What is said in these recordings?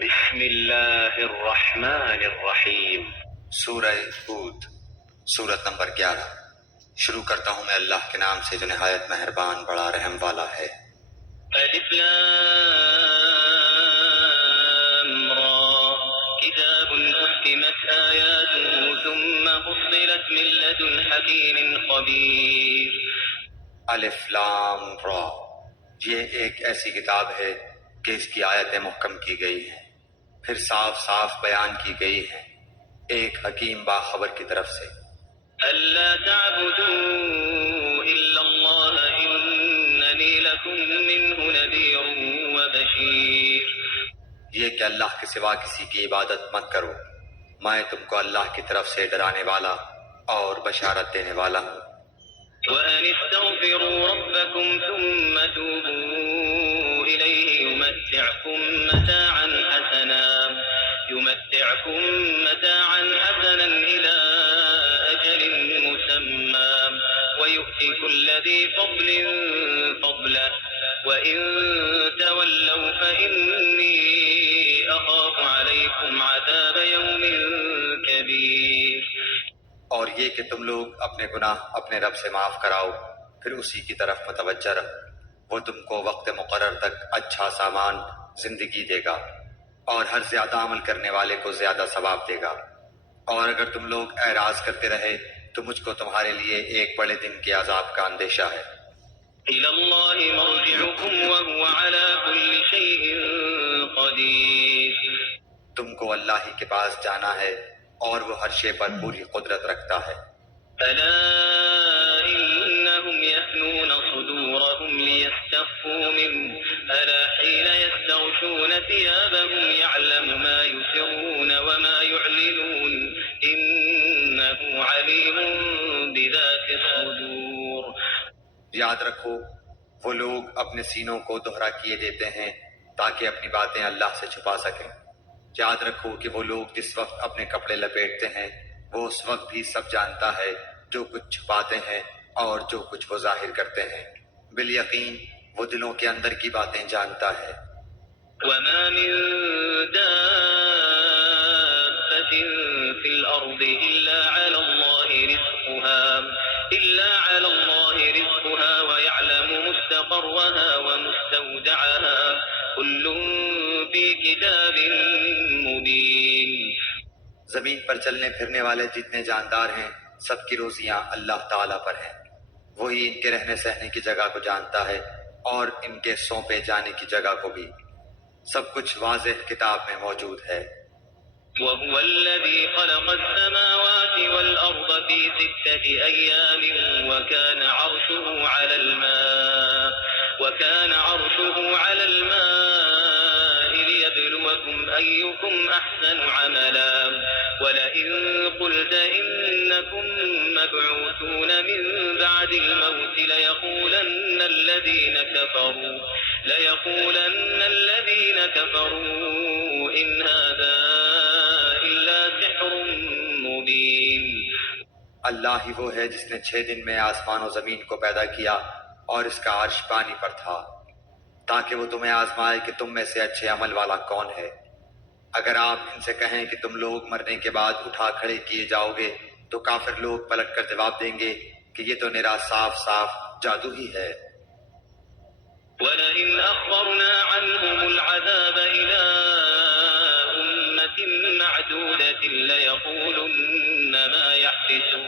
بسم اللہ الرحمن الرحیم۔ سورہ ہود، سورت نمبر 11۔ شروع کرتا ہوں میں اللہ کے نام سے جو نہایت مہربان بڑا رحم والا ہے۔ الف لام را کتاب احکمت آیاته ثم فصلت من لدن حکیم خبیر۔ الف لام را، یہ ایک ایسی کتاب ہے کہ اس کی آیتیں محکم کی گئی ہیں، پھر صاف صاف بیان کی گئی ہیں ایک حکیم باخبر کی طرف سے۔ الا تعبدوا الا اللہ اننی لکم منہ نذیر وبشیر۔ یہ کہ اللہ کے سوا کسی کی عبادت مت کرو، میں تم کو اللہ کی طرف سے ڈرانے والا اور بشارت دینے والا ہوں۔ وَأَنِ اسْتَغْفِرُوا رَبَّكُمْ ثُمَّ تُوبُوا إِلَيْهِ يُمَتِّعْكُمْ مَتَاعًا حَسَنًا إِلَىٰ أَجَلٍ مُّسَمًّى وَيُؤْتِ كُلَّ ذِي فَضْلٍ فَضْلَهُ وَإِن تَوَلَّوْا فَإِنِّي أَخَافُ عَلَيْكُمْ عَذَابَ يَوْمٍ كَبِيرٍ۔ اور یہ کہ تم لوگ اپنے گناہ اپنے رب سے معاف کراؤ، پھر اسی کی طرف متوجہ رہو، وہ تم کو وقت مقرر تک اچھا سامان زندگی دے گا اور ہر زیادہ عمل کرنے والے کو زیادہ ثواب دے گا۔ اور اگر تم لوگ اعراض کرتے رہے تو مجھ کو تمہارے لیے ایک بڑے دن کے عذاب کا اندیشہ ہے۔ إِلَى اللَّهِ مَرْجِعُكُمْ وَهُوَ عَلَى كُلِّ شَيْءٍ قَدِيرٌ۔ تم کو اللہ ہی کے پاس جانا ہے اور وہ ہر شے پر پوری قدرت رکھتا ہے۔ أَلَا إِنَّهُمْ يَثْنُونَ صُدُورَهُمْ لِيَسْتَخْفُوا مِنْهُ أَلَا حِينَ يَسْتَغْشُونَ ثِيَابَهُمْ يَعْلَمُ مَا يُسِرُّونَ وَمَا يُعْلِنُونَ إِنَّهُ عَلِيمٌ بِذَاتِ الصُّدُورِ۔ یاد رکھو وہ لوگ اپنے سینوں کو دوہرا کیے دیتے ہیں تاکہ اپنی باتیں اللہ سے چھپا سکیں۔ یاد رکھو کہ وہ لوگ جس وقت اپنے کپڑے لپیٹتے ہیں وہ اس وقت بھی سب جانتا ہے، جو کچھ چھپاتے ہیں اور جو کچھ وہ ظاہر کرتے ہیں۔ بالیقین وہ دلوں کے اندر کی باتیں جانتا ہے۔ وَمَا مِن دَابَّةٍ فِي الْأَرْضِ إِلَّا عَلَى اللَّهِ رِزْقُهَا وَيَعْلَمُ مُسْتَقَرَّهَا وَمُسْتَوْدَعَهَا كُلٌّ فِي كِتَابٍ مُّبِينٍ۔ زمین پر چلنے پھرنے والے جتنے جاندار ہیں سب کی روزیاں اللہ تعالیٰ پر ہیں، وہی ان کے رہنے سہنے کی جگہ کو جانتا ہے اور ان کے سونپے جانے کی جگہ کو بھی، سب کچھ واضح کتاب میں موجود ہے۔ وَهُوَ الَّذِي خَلَقَ السَّمَاوَاتِ وَالْأَرْضَ فِي 6 أَيَّامٍ وَكَانَ عَرْشُهُ عَلَى الْمَاءِ لِيَبْلُوَكُمْ أَيُّكُمْ أَحْسَنُ عَمَلًا وَلَئِن قُلْتَ إِنَّكُمْ مَبْعُوثُونَ مِن بَعْدِ الْمَوْتِ لَيَقُولَنَّ الَّذِينَ كَفَرُوا إِنْ هَذَا إِلَّا سِحْرٌ مُّبِينٌ۔ اللہ ہی وہ ہے جس نے 6 دن میں آسمان و زمین کو پیدا کیا اور اس کا عرش پانی پر تھا، تاکہ وہ تمہیں آزمائے کہ تم میں سے اچھے عمل والا کون ہے۔ اگر آپ ان سے کہیں کہ تم لوگ مرنے کے بعد اٹھا کھڑے کیے جاؤ گے تو کافر لوگ پلٹ کر جواب دیں گے کہ یہ تو نرا صاف صاف جادو ہی ہے۔ وَلَئِنْ أَخَّرْنَا عَنْهُمُ الْعَذَابَ إِلَىٰ أُمَّةٍ مَّعْدُودَةٍ لَيَقُولُنَّ مَا يَحْبِسُهُ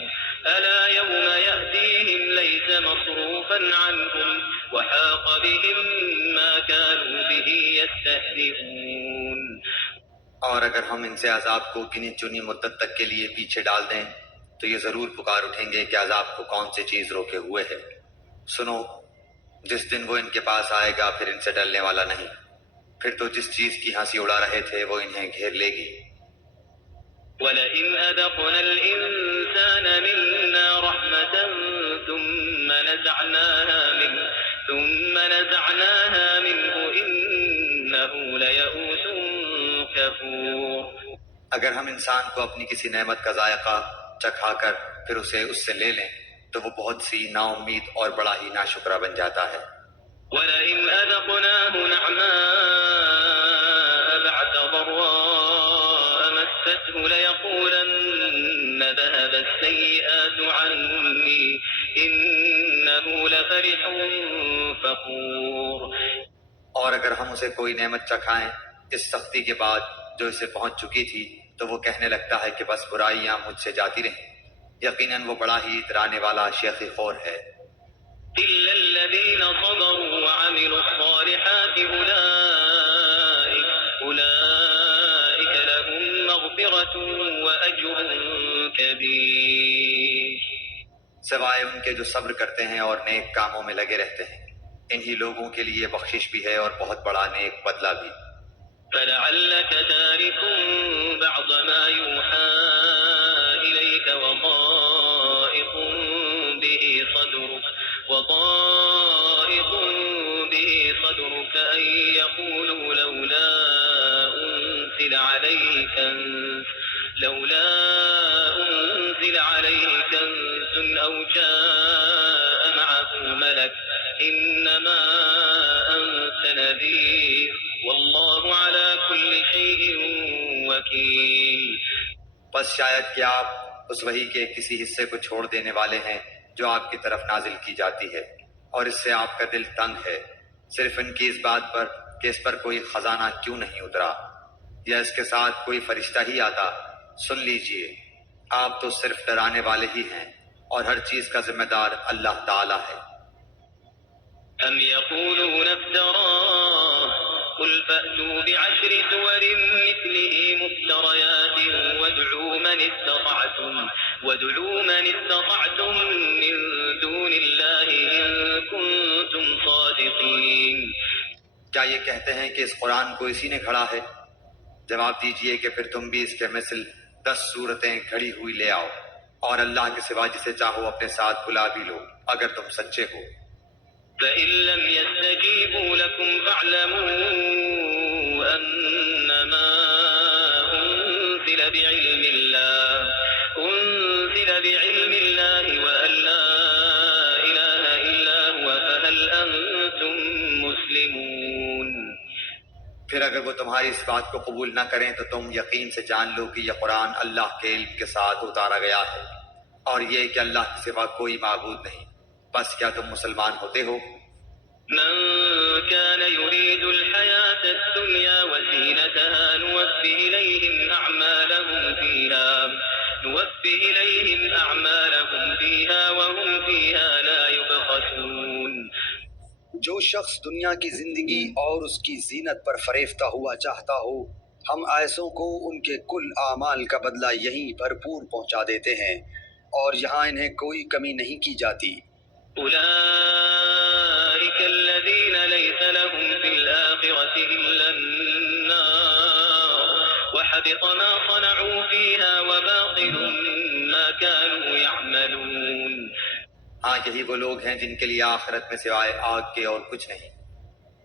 أَلَا يَوْمَ يَأْتِيهِمْ لَيْسَ مَصْرُوفًا عَنْهُمْ وَحَاقَ بِهِم مَّا كَانُوا بِهِ يَسْتَهْزِئُونَ۔ اور اگر ہم ان سے عذاب کو گنی چنی مدت تک کے لیے پیچھے ڈال دیں تو یہ ضرور پکار اٹھیں گے کہ عذاب کو کون سی چیز روکے ہوئے ہے۔ سنو، جس دن وہ ان کے پاس آئے گا پھر ان سے ڈرنے والا نہیں، پھر تو جس چیز کی ہنسی اڑا رہے تھے وہ انہیں گھیر لے گی۔ وَلَئِنْ أَذَقْنَا الْإِنسَانَ مِنَّا رَحْمَةً ثُمَّ نَزَعْنَاهَا مِنْهُ إِنَّهُ لَيَئُوسٌ كَفُورٌ۔ اگر ہم انسان کو اپنی کسی نعمت کا ذائقہ چکھا کر پھر اسے اس سے لے لیں تو وہ بہت سی نا امید اور بڑا ہی ناشکرا بن جاتا ہے۔ وَلَئِنْ أَذَقْنَاهُ نَعْمَاءَ بَعْدَ ضَرَّاءَ فأخذته ليقولن ذهب السيئات عني إنه لفرح فخور. اور اگر ہم اسے کوئی نعمت چکھائیں اس سختی کے بعد جو اسے پہنچ چکی تھی تو وہ کہنے لگتا ہے کہ بس برائیاں مجھ سے جاتی رہیں. یقیناً وہ بڑا ہی اترانے والا شیخی خور ہے. إلا الذين صبروا وعملوا الصالحات أولئك لهم مغفرة وأجر كبير. سوائے ان کے جو صبر کرتے ہیں اور نیک کاموں میں لگے رہتے ہیں انہی لوگوں کے لیے بخشش بھی ہے اور بہت بڑا نیک بدلہ بھی. فلعلك تارك بعض ما يوحى إليك وضائق به صدرك أن يقولوا لولا أنزل عليه كنز أو جاء معه ملك إنما أنت نذير والله على كل شيء وكيل. بس شاید کہ آپ اس وحی کے کسی حصے کو چھوڑ دینے والے ہیں جو آپ کی طرف نازل کی جاتی ہے اور اس سے آپ کا دل تنگ ہے صرف ان کی اس بات پر کہ اس پر کوئی خزانہ کیوں نہیں اترا یا اس کے ساتھ کوئی فرشتہ ہی آتا. سن لیجئے آپ تو صرف ڈرانے والے ہی ہیں اور ہر چیز کا ذمہ دار اللہ تعالی ہے. أم يقولون افتراه قل فأتوا بعشر سور مثله مفتريات وادعوا من استطعتم من دون الله إن كنتم صادقين. کیا یہ کہتے ہیں کہ اس قرآن کو اسی نے کھڑا ہے؟ جواب دیجئے کہ پھر تم بھی اس کے مثل 10 صورتیں کھڑی ہوئی لے آؤ اور اللہ کے سوا جسے چاہو اپنے ساتھ بلا بھی لو اگر تم سچے ہو. فإن لم يستجيبوا لكم فاعلموا أنما أنزل بعلم الله وأن لا إله إلا هو فهل أنتم مسلمون. پھر اگر وہ تمہاری اس بات کو قبول نہ کریں تو تم یقین سے جان لو کہ یہ قرآن اللہ کے علم کے ساتھ اتارا گیا ہے اور یہ کہ اللہ کے سوا کوئی معبود نہیں. بس کیا تم مسلمان ہوتے ہو؟ من كان يريد الحياة الدنيا وزينتها نوفي إليهم أعمالهم فيها وهم فيها لا يبخسون. جو شخص دنیا کی زندگی اور اس کی زینت پر فریفتہ ہوا چاہتا ہو ہم ایسوں کو ان کے کل اعمال کا بدلہ یہیں بھرپور پہنچا دیتے ہیں اور یہاں انہیں کوئی کمی نہیں کی جاتی. أولئك الذين ليس لهم في الآخرة إلا النار وحبط ما صنعوا فيها وباطل ما كانوا يعملون. ہاں یہی وہ لوگ ہیں جن کے لیے آخرت میں سوائے آگ کے اور کچھ نہیں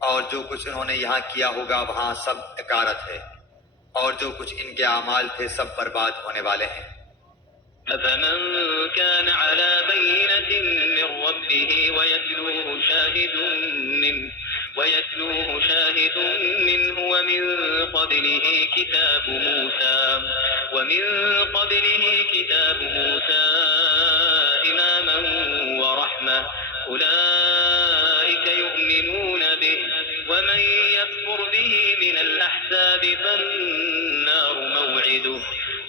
اور جو کچھ انہوں نے یہاں کیا ہوگا وہاں سب حقارت ہے اور جو کچھ ان کے اعمال تھے سب برباد ہونے والے ہیں. أفمن كان على بينة من ربه ويتلوه شاهد منه ومن قبله كتاب موسى إماما ورحمة أولئك يؤمنون به ومن يكفر به من الأحزاب فالنار موعده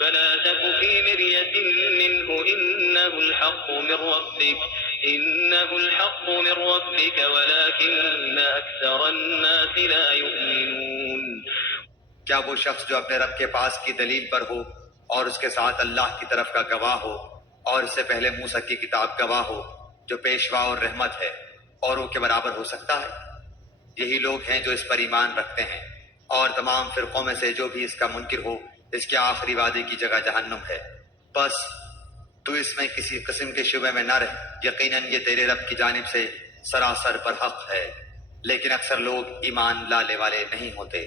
فلا تك في مرية منه إنه الحق من ربك ولكن أكثر الناس لا يؤمنون. کیا وہ شخص جو اپنے رب کے پاس کی دلیل پر ہو اور اس کے ساتھ اللہ کی طرف کا گواہ ہو اور اس سے پہلے موسیٰ کی کتاب گواہ ہو جو پیشوا اور رحمت ہے اوروں کے برابر ہو سکتا ہے؟ یہی لوگ ہیں جو اس پر ایمان رکھتے ہیں اور تمام فرقوں میں سے جو بھی اس کا منکر ہو اس کے آخری وعدے کی جگہ جہنم ہے. بس تو اس میں کسی قسم کے شبہ میں نہ رہ یقیناً یہ تیرے رب کی جانب سے سراسر پر حق ہے لیکن اکثر لوگ ایمان لانے والے نہیں ہوتے.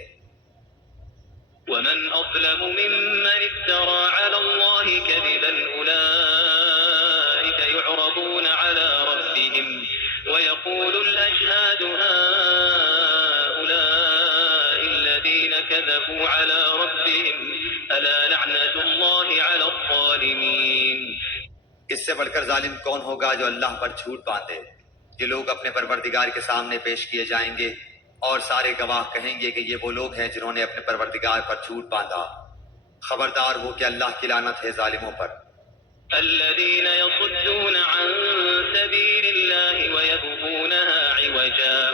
ومن أظلم ممن افترى على الله كذبا أولئك يعرضون على ربهم ويقول الأشهاد هؤلاء الذين كذبوا على ربهم ألا لعنة اس سے بڑھ کر ظالم کون ہوگا جو اللہ پر جھوٹ باندھے؟ یہ لوگ اپنے پروردگار کے سامنے پیش کیے جائیں گے اور سارے گواہ کہیں گے کہ یہ وہ لوگ ہیں جنہوں نے اپنے پروردگار پر جھوٹ باندھا۔ خبردار ہو کہ اللہ کی لعنت ہے ظالموں پر۔ الذين يصدون عن سبيل الله ويبغونها عوجا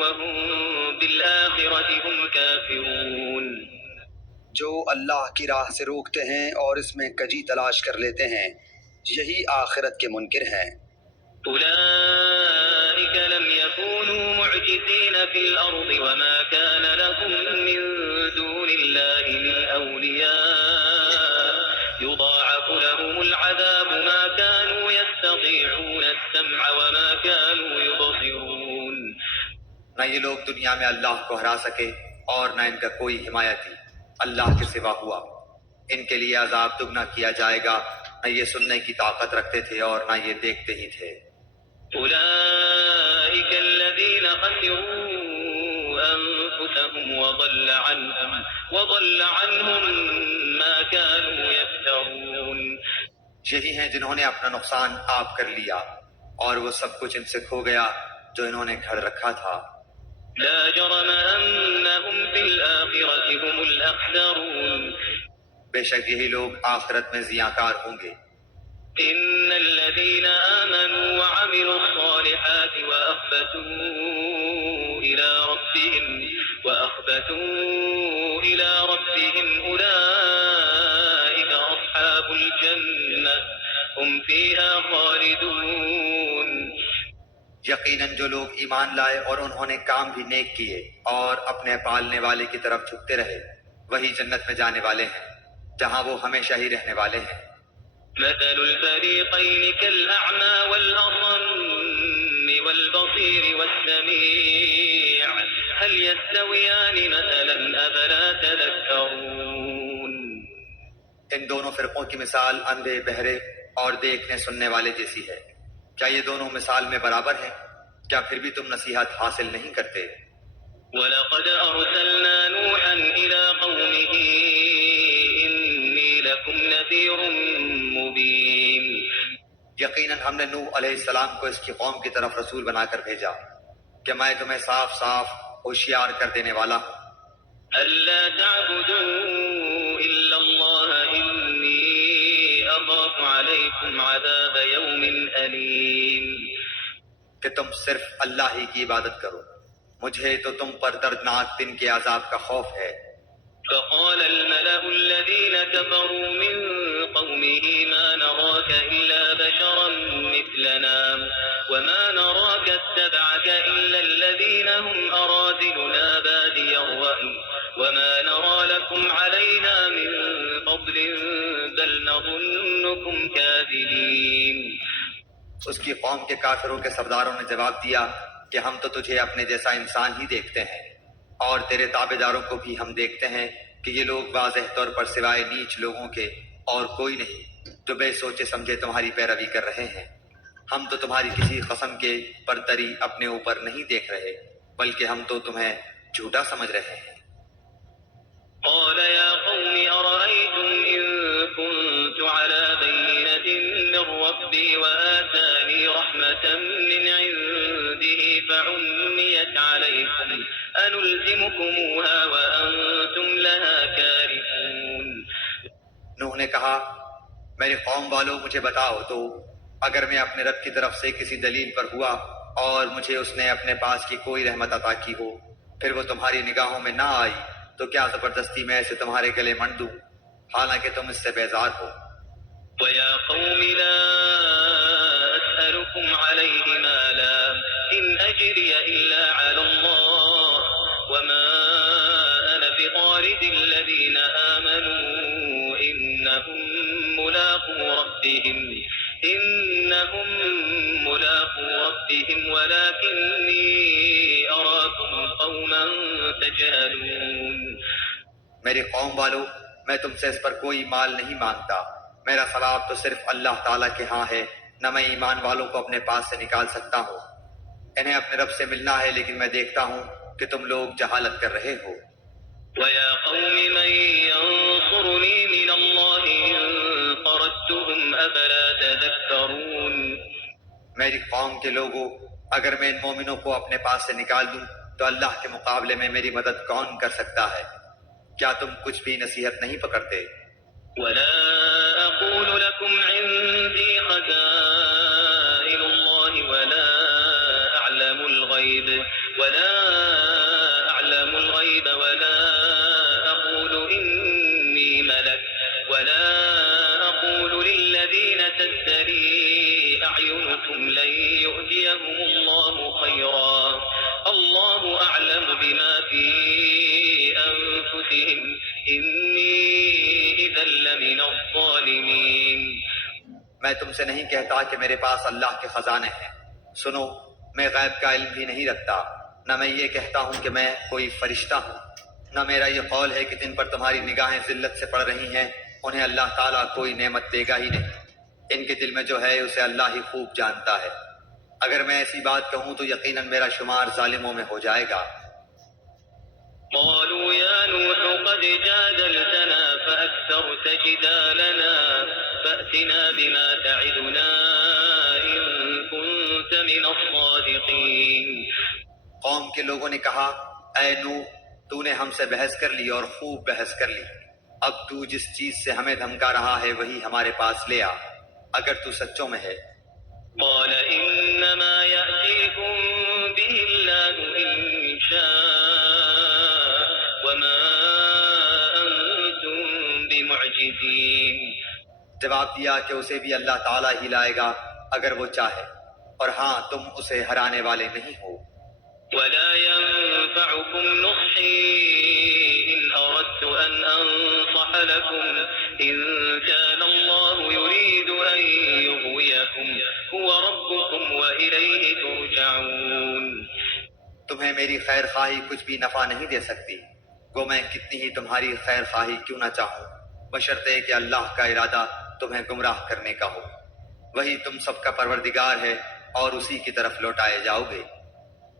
وهم بالآخرة هم كافرون۔ جو اللہ کی راہ سے روکتے ہیں اور اس میں کجی تلاش کر لیتے ہیں، یہی آخرت کے منکر ہیں۔ أولئك لم يكونوا معجزين في الأرض وما كان لهم من دون الله من أولياء يضاعف لهم العذاب ما كانوا يستطيعون السمع وما كانوا يبصرون۔ نہ یہ لوگ دنیا میں اللہ کو ہرا سکے اور نہ ان کا کوئی حمایتی اللہ کے سوا ہوا۔ ان کے لیے عذاب دگنا کیا جائے گا، نہ یہ سننے کی طاقت رکھتے تھے اور نہ یہ دیکھتے ہی تھے۔ أولئك الذين خسروا أنفسهم وضل عنهم ما كانوا يفترون۔ یہی ہیں جنہوں نے اپنا نقصان آپ کر لیا اور وہ سب کچھ ان سے کھو گیا جو انہوں نے گھڑ رکھا تھا۔ لا جرم أنهم في الآخرة هم الأخسرون۔ بے شک یہی لوگ آخرت میں ضیاءکار ہوں گے۔ إن الذين آمنوا وعملوا الصالحات وأخبتوا إلى ربهم أولئك أصحاب الجنة هم فيها خالدون۔ یقیناً جو لوگ ایمان لائے اور انہوں نے کام بھی نیک کیے اور اپنے پالنے والے کی طرف جھکتے رہے، وہی جنت میں جانے والے ہیں جہاں وہ ہمیشہ ہی رہنے والے ہیں۔ مثل الفريقين كالأعمى والأصم والبصير والسميع هل يستويان مثلا أفلا تذكرون۔ ان دونوں فرقوں کی مثال اندھے، بہرے اور دیکھنے سننے والے جیسی ہے۔ کیا یہ دونوں مثال میں برابر ہیں؟ کیا پھر بھی تم نصیحت حاصل نہیں کرتے؟ وَلَقَدْ أَرْسَلْنَا نُوحًا إِلَىٰ قَوْمِهِ إِنِّي لَكُمْ نَذِيرٌ مُّبِينٌ۔ یقیناً ہم نے نوح علیہ السلام کو اس کی قوم کی طرف رسول بنا کر بھیجا کہ میں تمہیں صاف صاف ہوشیار کر دینے والا ہوں۔ أَلَّا تَعْبُدُوا إِلَّا اللَّهَ إِنِّي أَخَافُ عَلَيْكُمْ عَذَابَ يَوْمٍ أَلِيمٍ۔ کہ تم صرف اللہ ہی کی عبادت کرو، مجھے تو تم پر دردناک دن کے عذاب کا خوف ہے۔ فقال الملأ الذين كفروا من قومه ما نراك إلا بشرا مثلنا وما نراك اتبعك إلا الذين هم أراذلنا بادي الرأي وما نرى لكم علينا من فضل بل نظنكم كاذبين۔ اس کی قوم کے کافروں کے سرداروں نے جواب دیا کہ ہم تو تجھے اپنے جیسا انسان ہی دیکھتے ہیں اور تیرے تابع داروں کو بھی ہم دیکھتے ہیں کہ یہ لوگ واضح طور پر سوائے نیچ لوگوں کے اور کوئی نہیں جو بے سوچے سمجھے تمہاری پیروی کر رہے ہیں۔ ہم تو تمہاری کسی قسم کے برتری اپنے اوپر نہیں دیکھ رہے بلکہ ہم تو تمہیں جھوٹا سمجھ رہے ہیں۔ قال يا قوم أرأيتم إن كنت على بينة من ربي وآتاني رحمة من عنده فعميت عليكم أنلزمكموها وأنتم لها كارهون۔ نوح نے کہا میری قوم والو مجھے بتاؤ تو اگر میں اپنے رب کی طرف سے کسی دلیل پر ہوا اور مجھے اس نے اپنے پاس کی کوئی رحمت عطا کی ہو پھر وہ تمہاری نگاہوں میں نہ آئی تو کیا زبردستی میں اسے تمہارے گلے منڈ دوں حالانکہ تم اس سے بیزار ہو۔ وَيَا قَوْمِ لَا أَسْأَلُكُمْ عَلَيْهِ مَالًا إِنْ أَجْرِيَ إِلَّا عَلَى اللَّهِ وَمَا أَنَا بِطَارِدِ الَّذِينَ آمَنُوا إِنَّهُمْ مُلَاقُو رَبِّهِمْ وَلَكِنِّي أَرَاكُمْ قَوْمًا تَجْهَلُونَ۔ میری قوم والو میں تم سے اس پر کوئی مال نہیں مانگتا، میرا ثواب تو صرف اللہ تعالیٰ کے ہاں ہے، نہ میں ایمان والوں کو اپنے پاس سے نکال سکتا ہوں۔ انہیں اپنے رب سے ملنا ہے لیکن میں دیکھتا ہوں کہ تم لوگ جہالت کر رہے ہو۔ وَيَا قَوْمِ مَن يَنصُرُنِي مِنَ اللَّهِ إِن أخرجتهم أفلا تذكرون میری قوم کے لوگوں، اگر میں ان مومنوں کو اپنے پاس سے نکال دوں تو اللہ کے مقابلے میں میری مدد کون کر سکتا ہے؟ کیا تم کچھ بھی نصیحت نہیں پکڑتے؟ ولا أقول لكم عندي خزائن الله ولا أعلم الغيب ولا أقول إني ملك ولا أقول للذين تزدري أعينكم لن يؤتيهم الله خيرا الله أعلم بما في أنفسهم إني إذا لمن الظالمين میں تم سے نہیں کہتا کہ میرے پاس اللہ کے خزانے ہیں۔ سنو، میں غیب کا علم بھی نہیں رکھتا، نہ میں یہ کہتا ہوں کہ میں کوئی فرشتہ ہوں، نہ میرا یہ قول ہے کہ جن پر تمہاری نگاہیں ذلت سے پڑ رہی ہیں انہیں اللہ تعالیٰ کوئی نعمت دے گا ہی نہیں۔ ان کے دل میں جو ہے اسے اللہ ہی خوب جانتا ہے۔ اگر میں ایسی بات کہوں تو یقیناً میرا شمار ظالموں میں ہو جائے گا۔ قالوا يا نوح قد جادلتنا فأكثرت جدالنا فأتنا بما تعدنا إن كنت من الصادقين قوم کے لوگوں نے کہا، اے نوح، تو نے ہم سے بحث کر لی اور خوب بحث کر لی، اب تو جس چیز سے ہمیں دھمکا رہا ہے وہی ہمارے پاس لے آ، اگر تو سچوں میں ہے۔ قال إنما يأتيكم به الله إن شاء وما أنتم بمعجزين جواب دیا کہ اسے بھی اللہ تعالیٰ ہی لائے گا اگر وہ چاہے، اور ہاں تم اسے ہرانے والے نہیں ہو۔ ولا ينفعكم نصحي إن أردت أن أنصح لكم إن كان الله يريد أن يغويكم هو ربكم وإليه ترجعون تمہیں میری خیر خواہی کچھ بھی نفع نہیں دے سکتی، گو میں کتنی ہی تمہاری خیر خواہی کیوں نہ چاہوں، بشرطے کہ اللہ کا ارادہ تمہیں گمراہ کرنے کا ہو۔ وہی تم سب کا پروردگار ہے اور اسی کی طرف لوٹائے جاؤ گے۔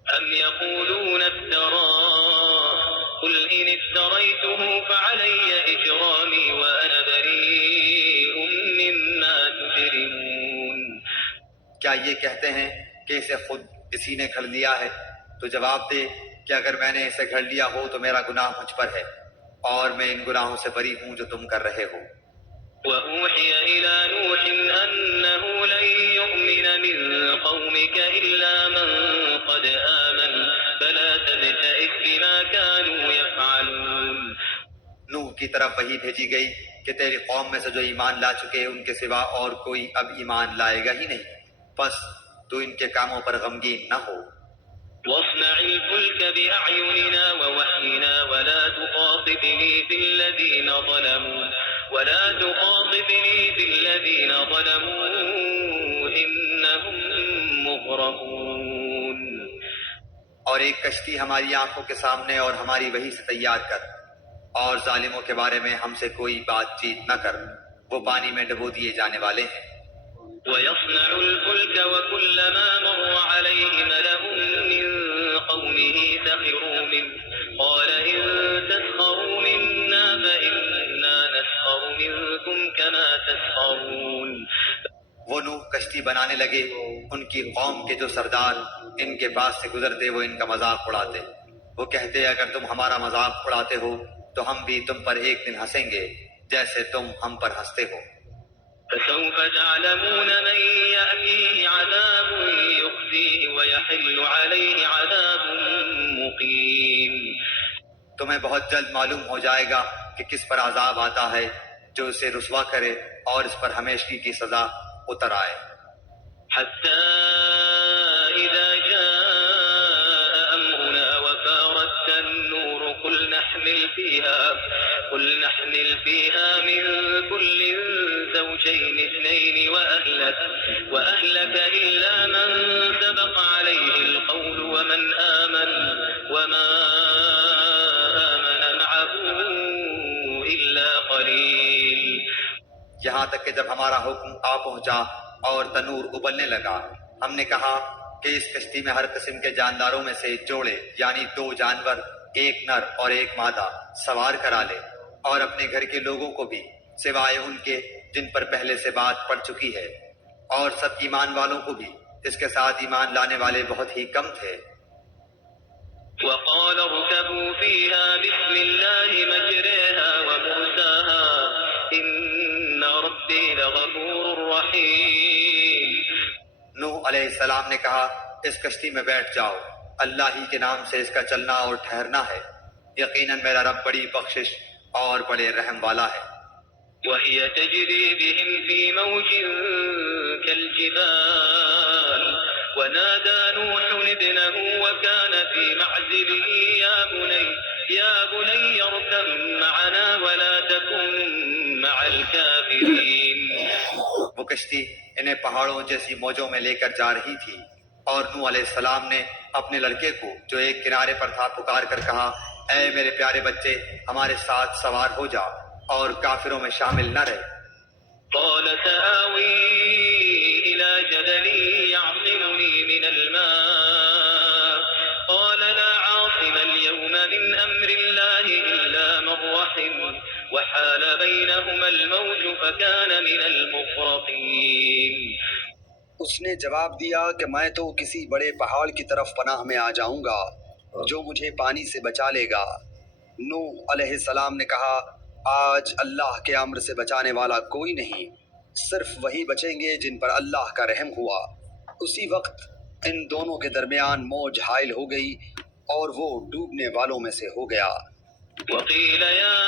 أم يقولون افتراه قل إن افتريته فعلي إجرامي وأنا بريء مما تجرمون کیا یہ کہتے ہیں کہ اسے خود کسی نے گھڑ لیا ہے؟ تو جواب دے کہ اگر میں نے اسے گھڑ لیا ہو تو میرا گناہ مجھ پر ہے، اور میں ان گناہوں سے بری ہوں جو تم کر رہے ہو۔ وأوحي إلى نوح أنه لن يؤمن من قومك إلا من قد آمن فلا تبتئس بما كانوا يفعلون نوح کی طرف وحی بھیجی گئی کہ تیری قوم میں سے جو ایمان لا چکے ان کے سوا اور کوئی اب ایمان لائے گا ہی نہیں، پس تو ان کے کاموں پر غمگین نہ ہو۔ واصنع الفلك بأعيننا ووحينا ولا تخاطبني في الذين ظلموا إنهم مغرقون اور ایک کشتی ہماری آنکھوں کے سامنے اور ہماری وحی سے تیار کر، اور ظالموں کے بارے میں ہم سے کوئی بات چیت نہ کر، وہ پانی میں ڈبو دیے جانے والے ہیں۔ ويصنع الفلك وكلما مر عليه ملأ من قومه سخروا منه قال إن تسخروا منا فإنا نسخر منكم كما تسخرون وہ نوح کشتی بنانے لگے، ان کی قوم کے جو سردار ان کے پاس سے گزرتے وہ ان کا مذاق اڑاتے، وہ کہتے اگر تم ہمارا مذاق اڑاتے ہو تو ہم بھی تم پر ایک دن ہنسیں گے جیسے تم ہم پر ہنستے ہو۔ فسوف تعلمون من يأتيه عذاب يخزيه ويحل عليه عذاب مقيم تمہیں بہت جلد معلوم ہو جائے گا کہ کس پر عذاب آتا ہے جو اسے رسوا کرے اور اس پر ہمیشگی کی سزا اتر آئے۔ حتى إذا جاء أمرنا وفارت النور قل نحمل فيها من كل زوجين اثنين وأهلك إلا من سبق عليه القول ومن آمن وما آمن معه إلا قليل یہاں تک کہ جب ہمارا حکم آ پہنچا اور تنور ابلنے لگا، ہم نے کہا کہ اس کشتی میں ہر قسم کے جانداروں میں سے جوڑے یعنی 2 جانور، ایک نر اور ایک مادہ سوار کرا لے، اور اپنے گھر کے لوگوں کو بھی سوائے ان کے جن پر پہلے سے بات پڑ چکی ہے، اور سب ایمان والوں کو بھی اس کے ساتھ ایمان لانے والے بہت ہی کم تھے۔ وقال اركبوا فيها بسم الله مجريها ومرساها إن ربي لغفور رحيم۔ نوح علیہ السلام نے کہا، اس کشتی میں بیٹھ جاؤ، اللہ ہی کے نام سے اس کا چلنا اور ٹھہرنا ہے، یقیناً میرا رب بڑی بخشش اور بڑے رحم والا ہے۔ وهي تجري بهم في موج كالجبال ونادى نوح ابنه وكان في معزل يا بني اركب معنا ولا تكن مع الكافرين۔ وہ کشتی انہیں پہاڑوں جیسی موجوں میں لے کر جا رہی تھی، اور نوح علیہ السلام نے اپنے لڑکے کو جو ایک کنارے پر تھا پکار کر کہا، اے میرے پیارے بچے، ہمارے ساتھ سوار ہو جا اور کافروں میں شامل نہ رہے۔ قال سآوي إلى جبل يعصمني من الماء قال لا عاصم اليوم من أمر الله إلا من رحم وحال بينهما الموج فكان من المغرقين۔ اس نے جواب دیا کہ میں تو کسی بڑے پہاڑ کی طرف پناہ میں آ جاؤں گا جو مجھے پانی سے بچا لے گا۔ نوح علیہ السلام نے کہا، آج اللہ کے امر سے بچانے والا کوئی نہیں، صرف وہی بچیں گے جن پر اللہ کا رحم ہوا۔ اسی وقت ان دونوں کے درمیان موج حائل ہو گئی اور وہ ڈوبنے والوں میں سے ہو گیا۔ وقيل يا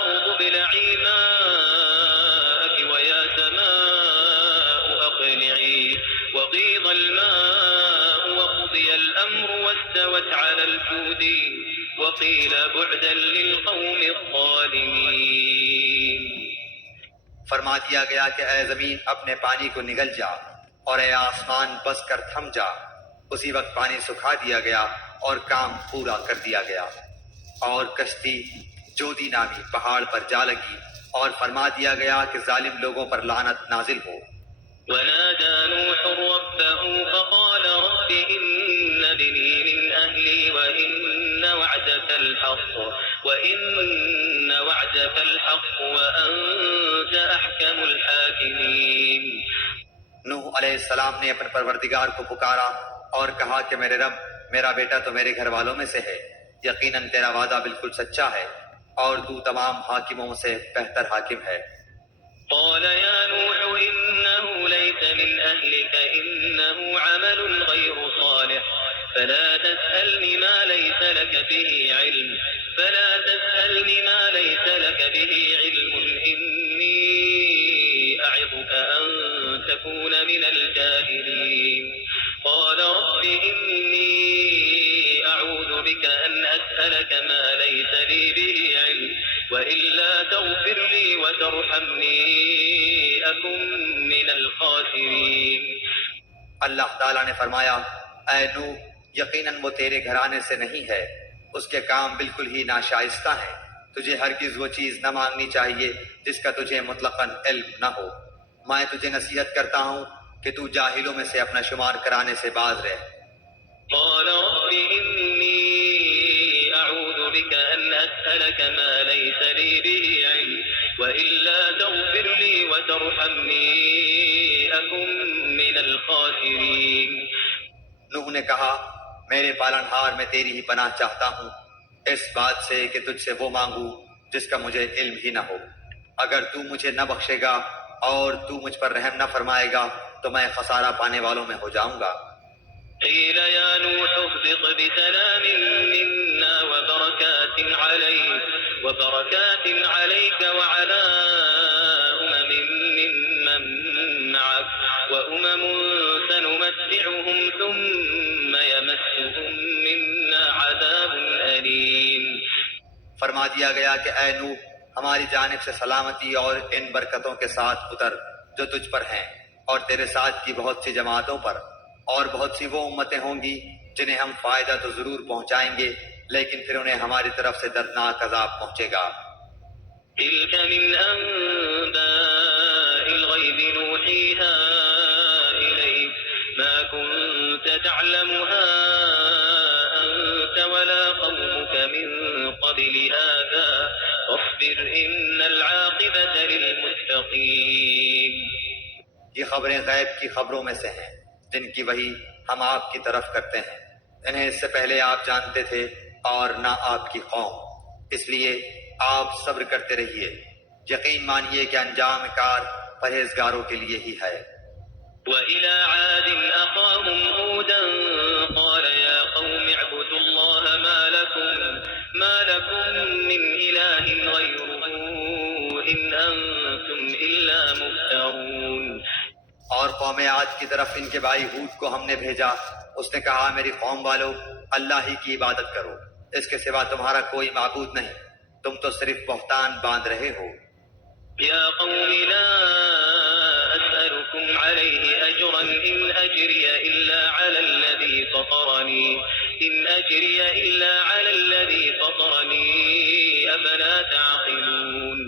أرض ابلعي ماءك ويا سماء أقلعي وغيض الماء وقضي الأمر واستوت على الجود وقيل بعدا للقوم الظالمين۔ فرما دیا گیا کہ اے زمین اپنے پانی کو نگل جا، اور اے آسمان بس کر تھم جا۔ اسی وقت پانی سکھا دیا گیا اور کام پورا کر دیا گیا، اور کشتی جودی نامی پہاڑ پر جا لگی، اور فرما دیا گیا کہ ظالم لوگوں پر لعنت نازل ہو۔ ونادى نوح ربه فقال رب إن ابني من أهلي وإن وعدك الحق وأنت أحكم الحاكمين۔ نوح علیہ السلام نے اپنے پروردگار کو پکارا اور کہا کہ میرے رب، میرا بیٹا تو میرے گھر والوں میں سے ہے، یقیناً تیرا وعدہ بالکل سچا ہے، اور تو تمام حاکموں سے بہتر حاکم ہے۔ قال يا نوح إنه ليس من أهلك إنه عمل غير صالح فلا تسألني ما ليس لك به علم إني أعظك أن تكون من الجاهلين۔ قال رب إني أعوذ بك أن أسألك ما ليس لي به علم وإلا تغفر لي وترحمني أكن من الخاسرين۔ اللہ تعالیٰ نے فرمایا، اے نوح، یقیناً وہ تیرے گھرانے سے نہیں ہے، اس کے کام بالکل ہی ناشائستہ ہیں، تجھے ہرگز وہ چیز نہ مانگنی چاہیے جس کا تجھے مطلقاً علم نہ ہو۔ میں تجھے نصیحت کرتا ہوں کہ تو جاہلوں میں سے اپنا شمار کرانے سے باز رہ۔ قال رب إني أعوذ بك أن أسألك ما ليس لي به علم وإلا تغفر لي وترحمني أكن من الخاسرين۔ نوح نے کہا، میرے پالنہار میں تیری ہی پناہ چاہتا ہوں اس بات سے کہ تجھ سے وہ مانگوں جس کا مجھے علم ہی نہ ہو۔ اگر تو مجھے نہ بخشے گا اور تو مجھ پر رحم نہ فرمائے گا تو میں خسارہ پانے والوں میں ہو جاؤں گا۔ قيل يا نوح اهبط بسلام منا وبركات عليك وعلى ممن معك وأمم سنمتعهم ثم يمسهم منا عذاب أليم۔ فرما دیا گیا کہ اے نوح، ہماری جانب سے سلامتی اور ان برکتوں کے ساتھ اتر جو تجھ پر ہیں، اور تیرے ساتھ کی بہت سی جماعتوں پر، اور بہت سی وہ امتیں ہوں گی جنہیں ہم فائدہ تو ضرور پہنچائیں گے لیکن پھر انہیں ہماری طرف سے دردناک عذاب پہنچے گا۔ تلك من أنباء الغيب نوحيها إليك ما كنت تعلمها أنت ولا قومك من قبل هذا واصبر إن العاقبة للمتقين. یہ خبریں غیب کی خبروں میں سے ہیں جن کی وحی ہم آپ کی طرف کرتے ہیں، انہیں اس سے پہلے آپ جانتے تھے اور نہ آپ کی قوم، اس لیے آپ صبر کرتے رہیے، یقین مانیے کہ انجام کار پرہیزگاروں کے لیے ہی ہے۔ وإلى عاد أخاهم هودا قال يا قوم اعبدوا الله ما لكم من إله غيره إن أنتم إلا مفترون۔ اور قوم عاد کی طرف ان کے بھائی ہود کو ہم نے بھیجا، اس نے کہا میری قوم والو اللہ ہی کی عبادت کرو، اس کے سوا تمہارا کوئی معبود نہیں، تم تو صرف بہتان باندھ رہے ہو۔ يا قوم لا أسألكم عليه أجرا إن أجري إلا على الذي فطرني أفلا تعقلون۔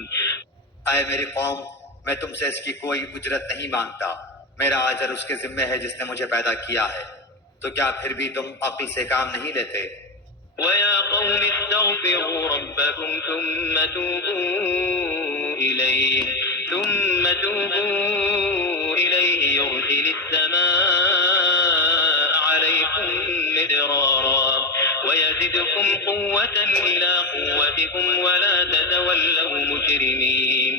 اے میری قوم، میں تم سے اس کی کوئی اجرت نہیں مانگتا، میرا اجر اس کے ذمہ ہے جس نے مجھے پیدا کیا ہے، تو کیا پھر بھی تم عقل سے کام نہیں لیتے؟ وَيَا قَوْمِ اسْتَغْفِرُوا رَبَّكُمْ ثُمَّ توبوا إِلَيْهِ يُرْسِلِ السَّمَاءَ عَلَيْكُمْ مِدْرَارًا وَيَزِدْكُمْ قُوَّةً إِلَى قُوَّتِكُمْ وَلَا تَتَوَلَّوْا مُجْرِمِينَ۔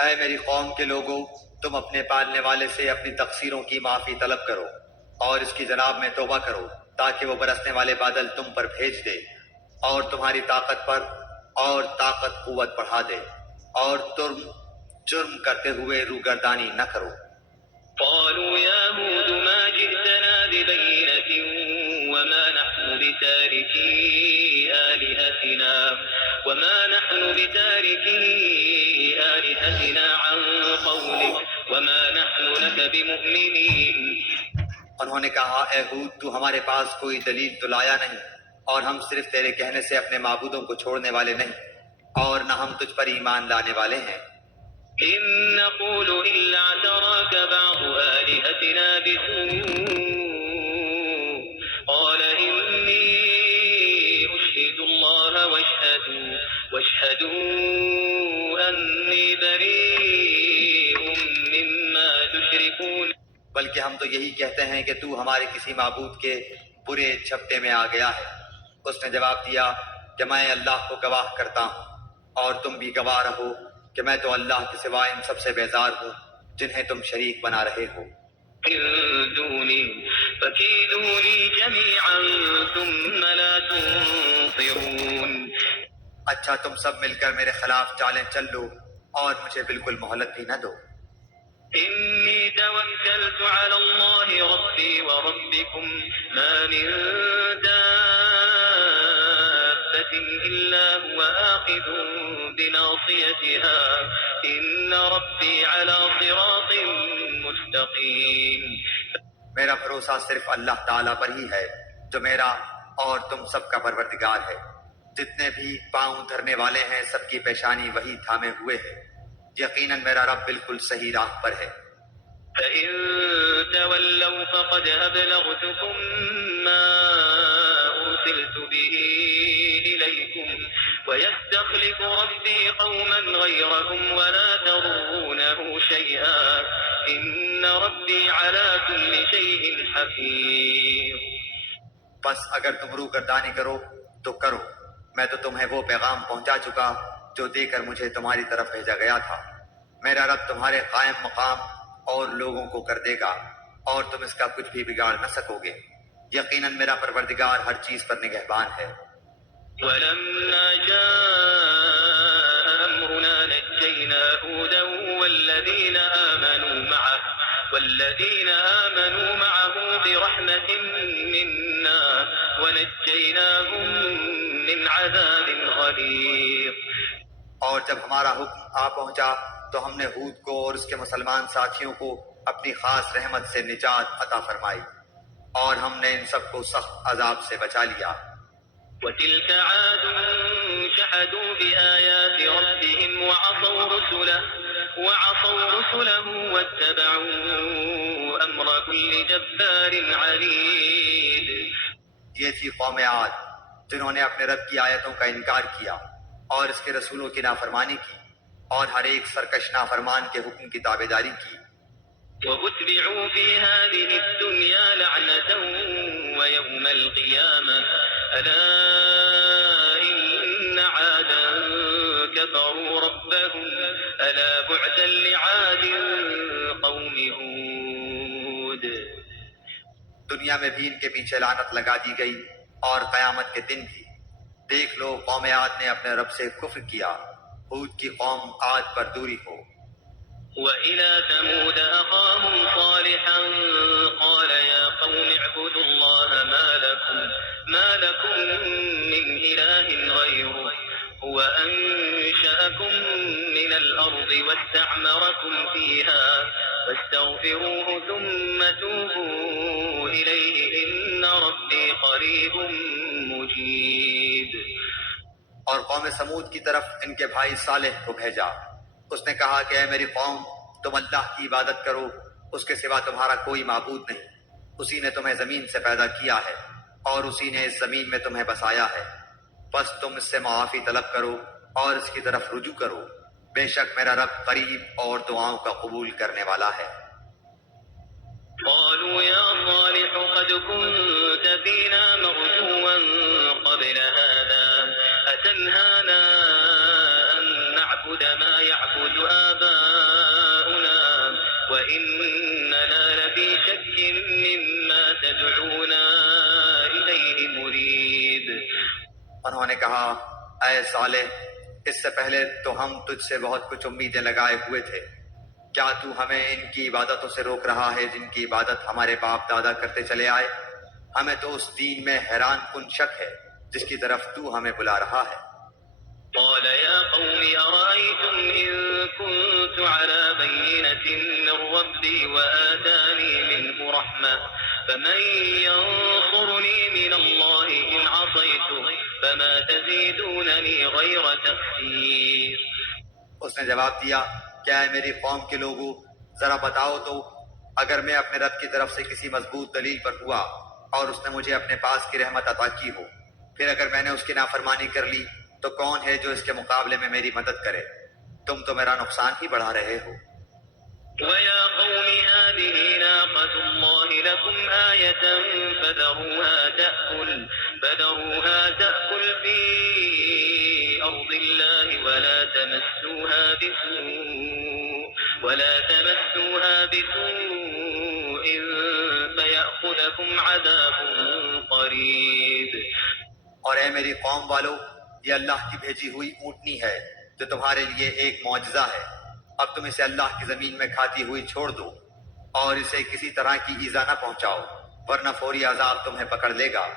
اے میری قوم کے لوگو، تم اپنے پالنے والے سے اپنی تقصیروں کی معافی طلب کرو اور اس کی جناب میں توبہ کرو تاکہ وہ برسنے والے بادل تم پر بھیج دے اور تمہاری طاقت پر اور طاقت قوت بڑھا دے، اور تم جرم کرتے ہوئے روگردانی نہ کرو۔ قالوا يا هود ما جئتنا ببينة وما نحن بتاركي آلهتنا عن قولك وما نحن لك بمؤمنين۔ انہوں نے کہا اے ہود، تو ہمارے پاس کوئی دلیل تو لایا نہیں، اور ہم صرف تیرے کہنے سے اپنے معبودوں کو چھوڑنے والے نہیں، اور نہ ہم تجھ پر ایمان لانے والے ہیں۔ إن نقول إلا اعتراك بعض آلهتنا بسوء قال إني أشهد الله واشهدوا أني بريء مما تشركون۔ بلکہ ہم تو یہی کہتے ہیں کہ تو ہمارے کسی معبود کے برے جھپٹے میں آ گیا ہے۔ اس نے جواب دیا کہ میں اللہ کو گواہ کرتا ہوں اور تم بھی گواہ رہو کہ میں تو اللہ کے سوا ان سب سے بیزار ہوں جنہیں تم شریک بنا رہے ہو۔ فكيدوني جميعا ثم لا تنصرون۔ اچھا تم سب مل کر میرے خلاف چالیں چل لو اور مجھے بالکل مہلت بھی نہ دو۔ إني توكلت على الله ربي وربكم ما من دابة إلا هو آخذ بناصيتها إن ربي على صراط مستقيم۔ میرا بھروسہ صرف اللہ تعالیٰ پر ہی ہے جو میرا اور تم سب کا پروردگار ہے، جتنے بھی پاؤں دھرنے والے ہیں سب کی پیشانی وہی تھامے ہوئے ہے، یقیناً میرا رب بالکل صحیح راہ پر ہے۔ فإن تولوا فقد أبلغتكم ما أرسلت به إليكم ويستخلف ربي قوما غيركم ولا تضرونه شيئا إن ربي على كل شيء حفيظ۔ بس اگر تم روگردانی کرو تو کرو، میں تو تمہیں وہ پیغام پہنچا چکا جو دے کر مجھے تمہاری طرف بھیجا گیا تھا۔ میرا رب تمہارے قائم مقام اور لوگوں کو کر دے گا اور تم اس کا کچھ بھی بگاڑ نہ سکو گے، یقیناً میرا پروردگار ہر چیز پر نگہبان ہے۔ ولما جاء أمرنا نجينا هودا والذين آمنوا معه برحمة منا ونجيناهم من عذاب غليظ۔ اور جب ہمارا حکم آ پہنچا تو ہم نے ہود کو اور اس کے مسلمان ساتھیوں کو اپنی خاص رحمت سے نجات عطا فرمائی، اور ہم نے ان سب کو سخت عذاب سے بچا لیا۔ وتلك عاد جحدوا بآيات ربهم وعصوا رسله واتبعوا أمر كل جبار عنيد۔ یہ تھی قوم عاد جنہوں نے اپنے رب کی آیتوں کا انکار کیا اور اس کے رسولوں کی نافرمانی کی اور ہر ایک سرکش نافرمان کے حکم کی تابعداری کی۔ وَأُتْبِعُوا فِي هَذِهِ الدُّنْيَا لَعْنَةً وَيَوْمَ الْقِيَامَةِ أَلَا إِنَّ عَادًا كَفَرُوا رَبَّهُمْ أَلَا بُعْدًا لِعَادٍ قَوْمِ هُودٍ۔ دنیا میں بھی ان کے پیچھے لعنت لگا دی گئی اور قیامت کے دن بھی۔ دیکھ لو قوم عاد نے اپنے رب سے کفر کیا، ہود کی قوم عاد پر دوری ہو۔ وَإِلَى ثَمُودَ أَخَاهُمْ صَالِحًا قَالَ يَا قَوْمِ اعْبُدُوا اللَّهَ مَا لَكُم مِّنْ إِلَٰهٍ غَيْرُهُ هُوَ أَنشَأَكُم مِّنَ الْأَرْضِ وَاسْتَعْمَرَكُمْ فِيهَا فَاسْتَغْفِرُوهُ ثُمَّ تُوبُوا إِلَيْهِ إِنَّ رَبِّي قَرِيبٌ مُّجِيبٌ۔ اور قوم سمود کی طرف ان کے بھائی صالح کو بھیجا۔ اس نے کہا کہ اے میری قوم، تم اللہ کی عبادت کرو، اس کے سوا تمہارا کوئی معبود نہیں۔ اسی نے تمہیں زمین سے پیدا کیا ہے اور اسی نے اس زمین میں تمہیں بسایا ہے، بس تم اس سے معافی طلب کرو اور اس کی طرف رجوع کرو، بے شک میرا رب قریب اور دعاؤں کا قبول کرنے والا ہے۔ قالوا يا صالح قد كنت فينا مرجوا قبل هذا أتنهانا أن نعبد ما يعبد آباؤنا وإننا لفي شك مما تدعونا إليه مريب۔ انہوں نے کہا اے صالح، اس سے پہلے تو ہم تجھ سے بہت کچھ امیدیں لگائے ہوئے تھے، کیا تو ہمیں ان کی عبادتوں سے روک رہا ہے جن کی عبادت ہمارے باپ دادا کرتے چلے آئے؟ ہمیں تو اس دین میں حیران کن شک ہے جس کی طرف تو ہمیں بلا رہا ہے۔ قال يا قوم أرأيتم إن كنت على بينة من ربي وآتاني منه رحمة فمن ينصرني من الله إن عصيته فما تزيدونني غير تخسير۔ اس نے جواب دیا، کیا ہے میری قوم کے لوگوں، ذرا بتاؤ تو، اگر میں اپنے رب کی طرف سے کسی مضبوط دلیل پر ہوا اور اس نے مجھے اپنے پاس کی رحمت عطا کی ہو، پھر اگر میں نے اس کی نافرمانی کر لی تو کون ہے جو اس کے مقابلے میں میری مدد کرے؟ تم تو میرا نقصان ہی بڑھا رہے ہو۔ وَيَا قَوْمِ هَٰذِهِ نَاقَةُ اللَّهِ لَكُمْ آيَةً فَذَرُوهَا تَأْكُلْ فِي أَرْضِ اللَّهِ وَلَا تَمَسُّوهَا بِسُوءٍ فَيَأْخُذَكُمْ عَذَابٌ قَرِيبٌ۔ اور اے میری قوم والو، یہ اللہ کی بھیجی ہوئی اونٹنی ہے جو تمہارے لیے ایک معجزہ ہے۔ اب تم اسے اللہ کی زمین میں کھاتی ہوئی چھوڑ دو اور اسے کسی طرح کی ایذا نہ پہنچاؤ، ورنہ فوری عذاب تمہیں پکڑ لے گا۔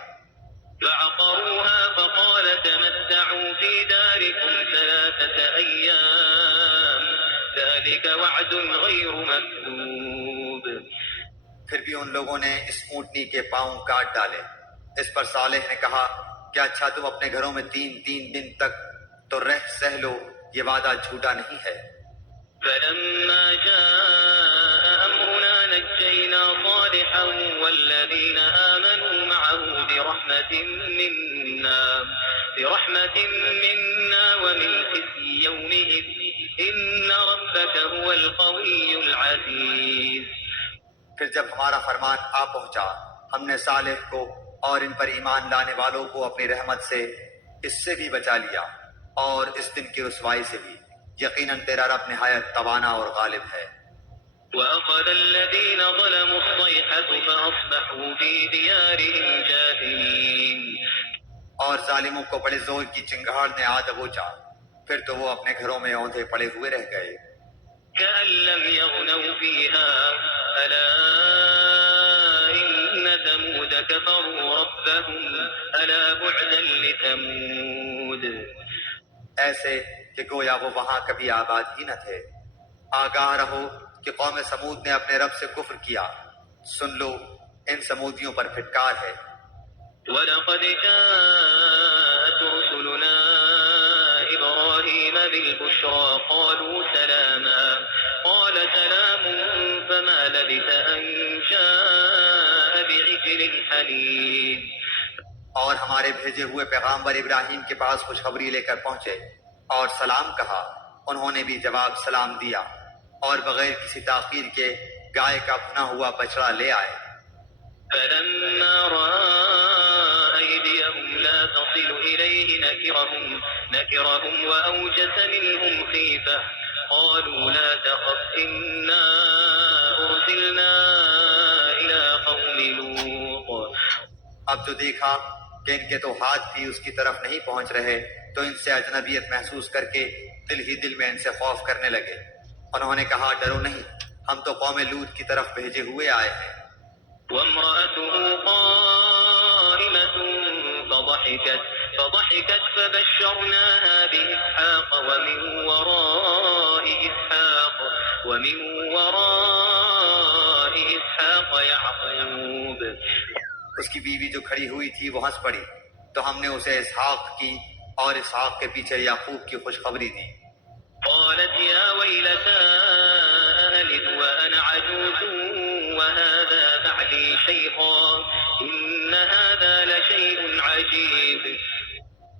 فعقروها فقال تمتعوا في داركم 3 أيام ذلك وعد غير مكذوب۔ پھر بھی ان لوگوں نے اس اونٹنی کے پاؤں کاٹ ڈالے۔ اس پر صالح نے کہا کہ اچھا تم اپنے گھروں میں 3 دن تک تو رہ سہ لو، یہ وعدہ جھوٹا نہیں ہے۔ فلما جاء أمرنا نجينا صالحا والذين آمنوا معه برحمة منا ومن خزي يومئذ إن ربك هو القوي العزيز۔ پھر جب ہمارا فرمان آ پہنچا، ہم نے صالح کو اور ان پر ایمان لانے والوں کو اپنی رحمت سے اس سے بھی بچا لیا اور اس دن کی رسوائی سے بھی۔ یقیناً تیرا رب نہایت توانا اور غالب ہے۔ وَأَخَذَ الَّذِينَ ظَلَمُوا الصَّيْحَةُ فَأَصْبَحُوا فِي دِيَارِهِمْ جَاثِمِينَ۔ اور ظالموں کو بڑے زور کی چنگھاڑ نے آ دبوچا، پھر تو وہ اپنے گھروں میں اوندھے پڑے ہوئے رہ گئے۔ كَأَن لَّمْ يَغْنَوْا فِيهَا أَلَا إِنَّ ثَمُودَ كَفَرُوا رَبَّهُمْ أَلَا بُعْدًا لِثَمُودَ۔ ایسے کہ گویا وہ وہاں کبھی آباد ہی نہ تھے۔ آگاہ رہو کہ قوم سمود نے اپنے رب سے کفر کیا، سن لو ان سمودیوں پر پھٹکار ہے۔ وَلَقَدْ جَاءَتْ رُسُلُنَا إِبْرَاهِيمَ بِالْبُشْرَىٰ قَالُوا سَلَامًا قَالَ سَلَامٌ فَمَا لَبِثَ أَن جَاءَ بِعِجْلٍ حَنِيذٍ۔ اور ہمارے بھیجے ہوئے پیغامبر ابراہیم کے پاس خوشخبری لے کر پہنچے اور سلام کہا، انہوں نے بھی جواب سلام دیا، اور بغیر کسی تاخیر کے گائے کا بھنا ہوا بچڑا لے آئے۔ فلما رأى أيديهم لا تصل إليه نكرهم وأوجس منهم خيفة قالوا لا تخف إنا أرسلنا إلى قوم لوط۔ اب جو دیکھا کہ ان کے تو ہاتھ بھی اس کی طرف نہیں پہنچ رہے تو ان سے اجنبیت محسوس کر کے دل ہی دل میں ان سے خوف کرنے لگے۔ انہوں نے کہا، ڈرو نہیں، ہم تو قوم لوط کی طرف بھیجے ہوئے آئے ہیں۔ وامرأته قائمة فضحكت فبشرناها بإسحاق ومن وراء إسحاق يعقوب۔ اس کی بیوی جو کھڑی ہوئی تھی وہ ہنس پڑی، تو ہم نے اسے اسحاق کی اور اسحاق کے پیچھے یعقوب کی خوشخبری دی۔ قالت يا ويلتى أهلد وأنا عجوز وهذا بعلي شيخا إن هذا لشيء عجيب۔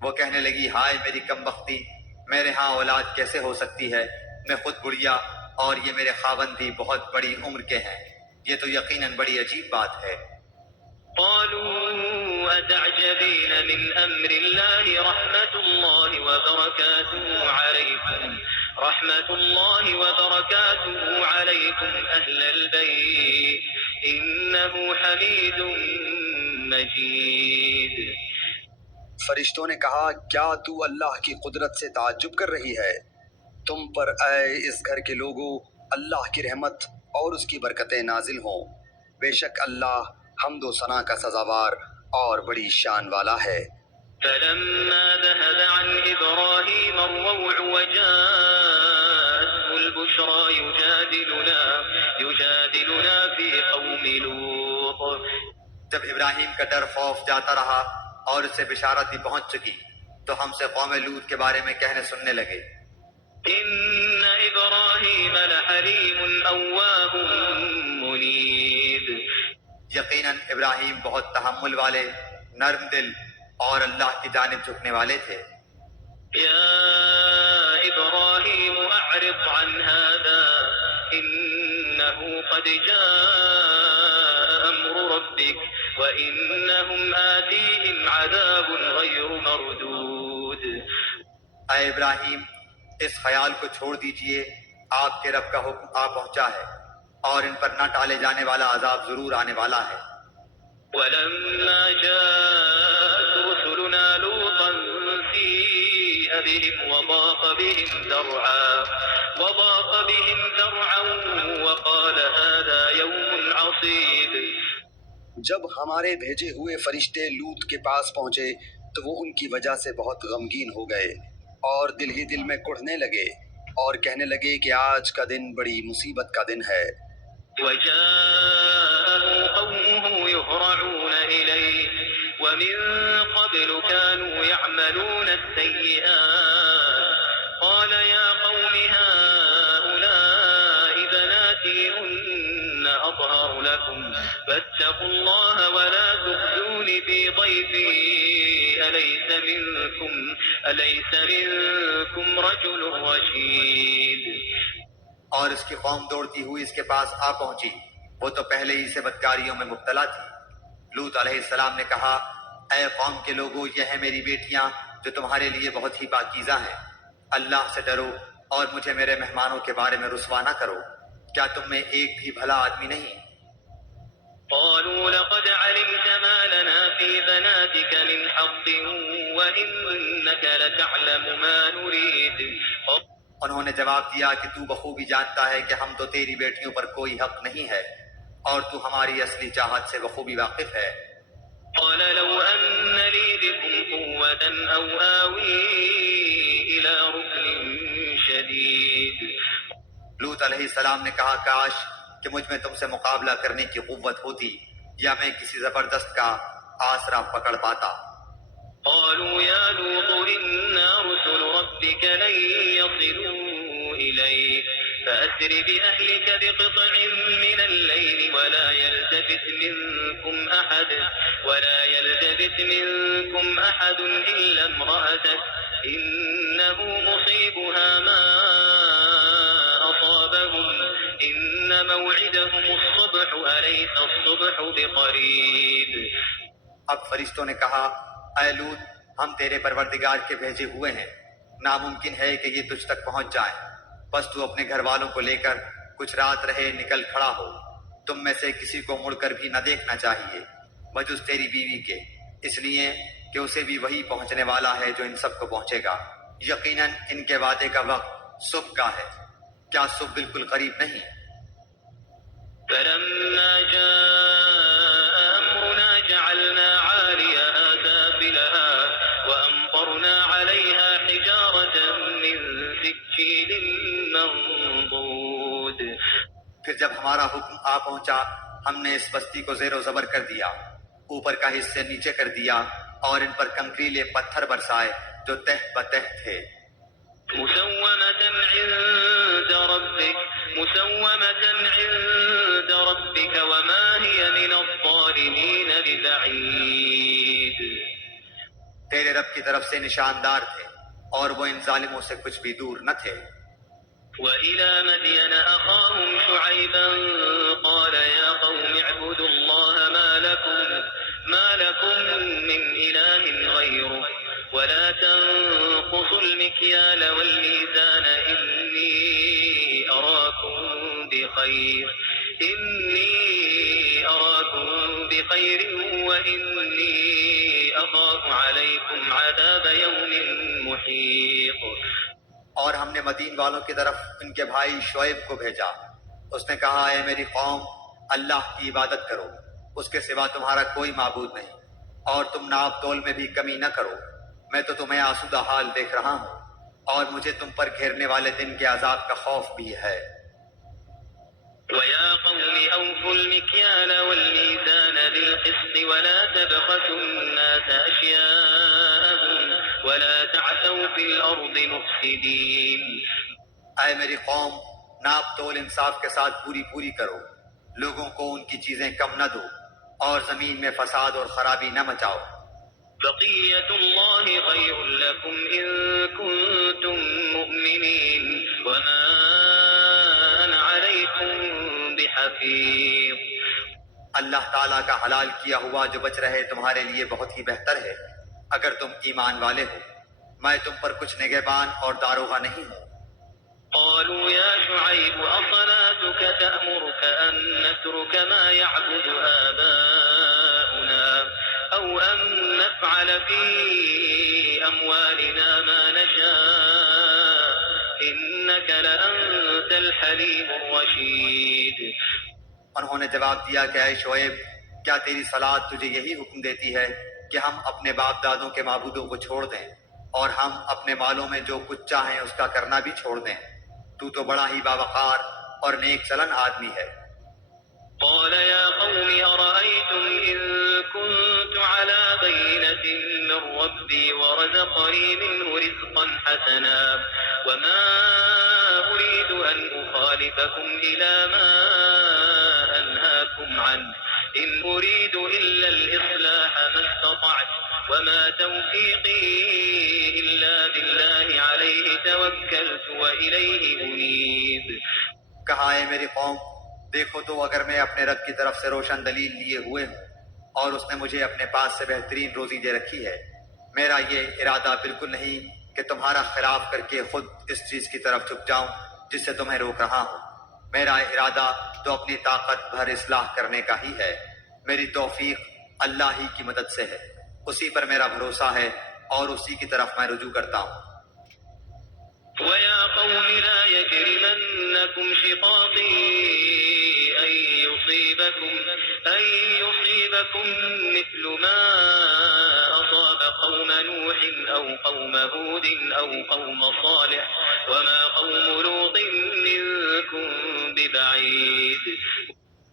وہ کہنے لگی، ہائے میری کم بختی، میرے ہاں اولاد کیسے ہو سکتی ہے؟ میں خود بڑھیا اور یہ میرے خاوند بھی بہت بڑی عمر کے ہیں، یہ تو یقیناً بڑی عجیب بات ہے۔ قالوا أتعجبين من أمر الله رحمة الله وبركاته عليكم أهل البيت إنه حميد مجيد۔ فرشتوں نے کہا، کیا تو اللہ کی قدرت سے تعجب کر رہی ہے؟ تم پر اے اس گھر کے لوگوں اللہ کی رحمت اور اس کی برکتیں نازل ہوں۔ بے شک اللہ حمد و ثنا کا سزاوار اور بڑی شان والا ہے۔ فلما ذهب عن إبراهيم الروع وجاءته البشرى يجادلنا في قوم لوط۔ جب ابراہیم کا ڈر خوف جاتا رہا اور اس سے بشارت بھی پہنچ چکی تو ہم سے قوم لوط کے بارے میں کہنے سننے لگے۔ إن إبراهيم لحليم أواه منيب۔ یقیناً ابراہیم بہت تحمل والے، نرم دل اور اللہ کی جانب جھکنے والے تھے۔ يا إبراهيم أعرض عن هذا إنه قد جاء أمر ربك وإنهم آتيهم عذاب غير مردود۔ اے ابراہیم، اس خیال کو چھوڑ دیجئے، آپ کے رب کا حکم آ پہنچا ہے اور ان پر نہ ٹالے جانے والا عذاب ضرور آنے والا ہے۔ ولما جاءت رسلنا لوطا سيء بهم وضاق بهم ذرعا وقال هذا يوم عصيب۔ جب ہمارے بھیجے ہوئے فرشتے لوط کے پاس پہنچے تو وہ ان کی وجہ سے بہت غمگین ہو گئے اور دل ہی دل میں کڑھنے لگے اور کہنے لگے کہ آج کا دن بڑی مصیبت کا دن ہے۔ وجاءه قومه يهرعون إليه ومن قبل كانوا يعملون السيئات قال يا قوم هؤلاء بناتي هن أطهر لكم فاتقوا الله ولا تخزوني في ضيفي أليس منكم رجل رشيد۔ اور اس کی قوم دوڑتی ہوئی اس کے پاس آ پہنچی، وہ تو پہلے ہی سے بدکاریوں میں مبتلا تھی۔ لوط علیہ السلام نے کہا، اے قوم کے لوگوں، یہ ہیں میری بیٹیاں جو تمہارے لیے بہت ہی پاکیزہ ہیں۔ اللہ سے ڈرو اور مجھے میرے مہمانوں کے بارے میں رسوا نہ کرو، کیا تم میں ایک بھی بھلا آدمی نہیں؟ قالوا لقد علمت ما لنا في بناتك من حظ وإنك لتعلم ما نريد۔ انہوں نے جواب دیا کہ تو بخوبی جانتا ہے کہ ہم تو تیری بیٹیوں پر کوئی حق نہیں ہے اور تو ہماری اصلی چاہت سے بخوبی واقف ہے۔ قال لو أن لي بكم قوة أو آوي إلى ركن شديد۔ لوط علیہ السلام نے کہا، کاش کہ مجھ میں تم سے مقابلہ کرنے کی قوت ہوتی یا میں کسی زبردست کا آسرا پکڑ پاتا۔ قالوا يا لوط إنا رسل ربك لن يصلوا إليك فأسر بأهلك بقطع من الليل ولا يلتفت منكم أحد إلا امرأتك إنه مصيبها ما أصابهم إن موعدهم الصبح أليس الصبح بقريب. اب فرشتوں نے کہا اے لوط ہم تیرے پروردگار کے بھیجے ہوئے ہیں، ناممکن ہے کہ یہ تجھ تک پہنچ جائیں، بس تو اپنے گھر والوں کو لے کر کچھ رات رہے نکل کھڑا ہو، تم میں سے کسی کو مڑ کر بھی نہ دیکھنا چاہیے بجز تیری بیوی کے، اس لیے کہ اسے بھی وہی پہنچنے والا ہے جو ان سب کو پہنچے گا، یقیناً ان کے وعدے کا وقت صبح کا ہے، کیا صبح بالکل قریب نہیں؟ فلما جاء أمرنا جعلنا عاليها سافلها وأمطرنا عليها حجارة من سجيل منضود. پھر جب ہمارا حکم آ پہنچا ہم نے اس بستی کو زیر و زبر کر دیا، اوپر کا حصے نیچے کر دیا اور ان پر کنکریلے پتھر برسائے جو تہ بتہ تھے، مسومة عند ربك وما هي من الظالمين ببعيد. تیرے رب کی طرف سے نشاندار تھے اور وہ ان ظالموں سے کچھ بھی دور نہ تھے. وإلى مدين أخاهم شعيبا قال يا قوم اعبدوا الله ما لكم من إله غيره ولا تنقصوا المكيال والميزان إني أراكم بخير وإني أخاف عليكم عذاب يوم محيط. اور ہم نے مدین والوں کی طرف ان کے بھائی شعیب کو بھیجا، اس نے کہا اے میری قوم اللہ کی عبادت کرو، اس کے سوا تمہارا کوئی معبود نہیں، اور تم ناپ تول میں بھی کمی نہ کرو، میں تو تمہیں آسودہ حال دیکھ رہا ہوں اور مجھے تم پر گھیرنے والے دن کے عذاب کا خوف بھی ہے. وَيَا قَوْمِ أَوْفُوا الْمِكْيَالَ وَالْمِيزَانَ بِالْقِسْطِ وَلَا تَبْخَسُوا النَّاسَ أَشْيَاءَهُمْ وَلَا تَعْثَوْا فِي الْأَرْضِ مُفْسِدِينَ. اے میری قوم ناپ تول انصاف کے ساتھ پوری کرو، لوگوں کو ان کی چیزیں کم نہ دو اور زمین میں فساد اور خرابی نہ مچاؤ. بقية الله خير لكم إن كنتم مؤمنين وما أنا عليكم بحفيظ. اللہ تعالیٰ کا حلال کیا ہوا جو بچ رہے تمہارے لیے بہت ہی بہتر ہے اگر تم ایمان والے ہو، میں تم پر کچھ نگہبان اور داروغہ نہیں ہوں. قالوا يا شعيب أصلاتك تأمرك أن نترك ما يعبد آباؤنا أو أن نفعل في أموالنا ما نشاء إنك لأنت الحليم الرشيد. انہوں نے جواب دیا کہ اے شعیب کیا تیری صلاۃ تجھے یہی حکم دیتی ہے کہ ہم اپنے باپ دادوں کے معبودوں کو چھوڑ دیں اور ہم اپنے مالوں میں جو کچھ چاہیں اس کا کرنا بھی چھوڑ دیں؟ تو تو بڑا ہی باوقار اور نیک چلن آدمی ہے. قال يا قوم أرأيتم إن كنت على بينة من ربي ورزقني منه رزقا حسنا وما أريد أن أخالفكم إلى ما أنهاكم عنه إن أريد إلا الإصلاح ما استطعت وما توفيقي إلا بالله عليه توكلت وإليه أنيب. کہا اے میری قوم دیکھو تو اگر میں اپنے رب کی طرف سے روشن دلیل لیے ہوئے ہوں اور اس نے مجھے اپنے پاس سے بہترین روزی دے رکھی ہے، میرا یہ ارادہ بالکل نہیں کہ تمہارا خلاف کر کے خود اس چیز کی طرف جھک جاؤں جس سے تمہیں روک رہا ہوں. میرا ارادہ تو اپنی طاقت بھر اصلاح کرنے کا ہی ہے، میری توفیق اللہ ہی کی مدد سے ہے، اسی پر میرا بھروسہ ہے اور اسی کی طرف میں رجوع کرتا ہوں. وَيَا قَوْمِ لَا يَجْرِمَنَّكُمْ شِقَاقِي أَن يُصِيبَكُم مِّثْلُ مَا أَصَابَ قَوْمَ نُوحٍ أَوْ قَوْمَ هُودٍ أَوْ قَوْمَ صَالِحٍ وَمَا قَوْمُ لُوطٍ مِّنكُم بِبَعِيدٍ.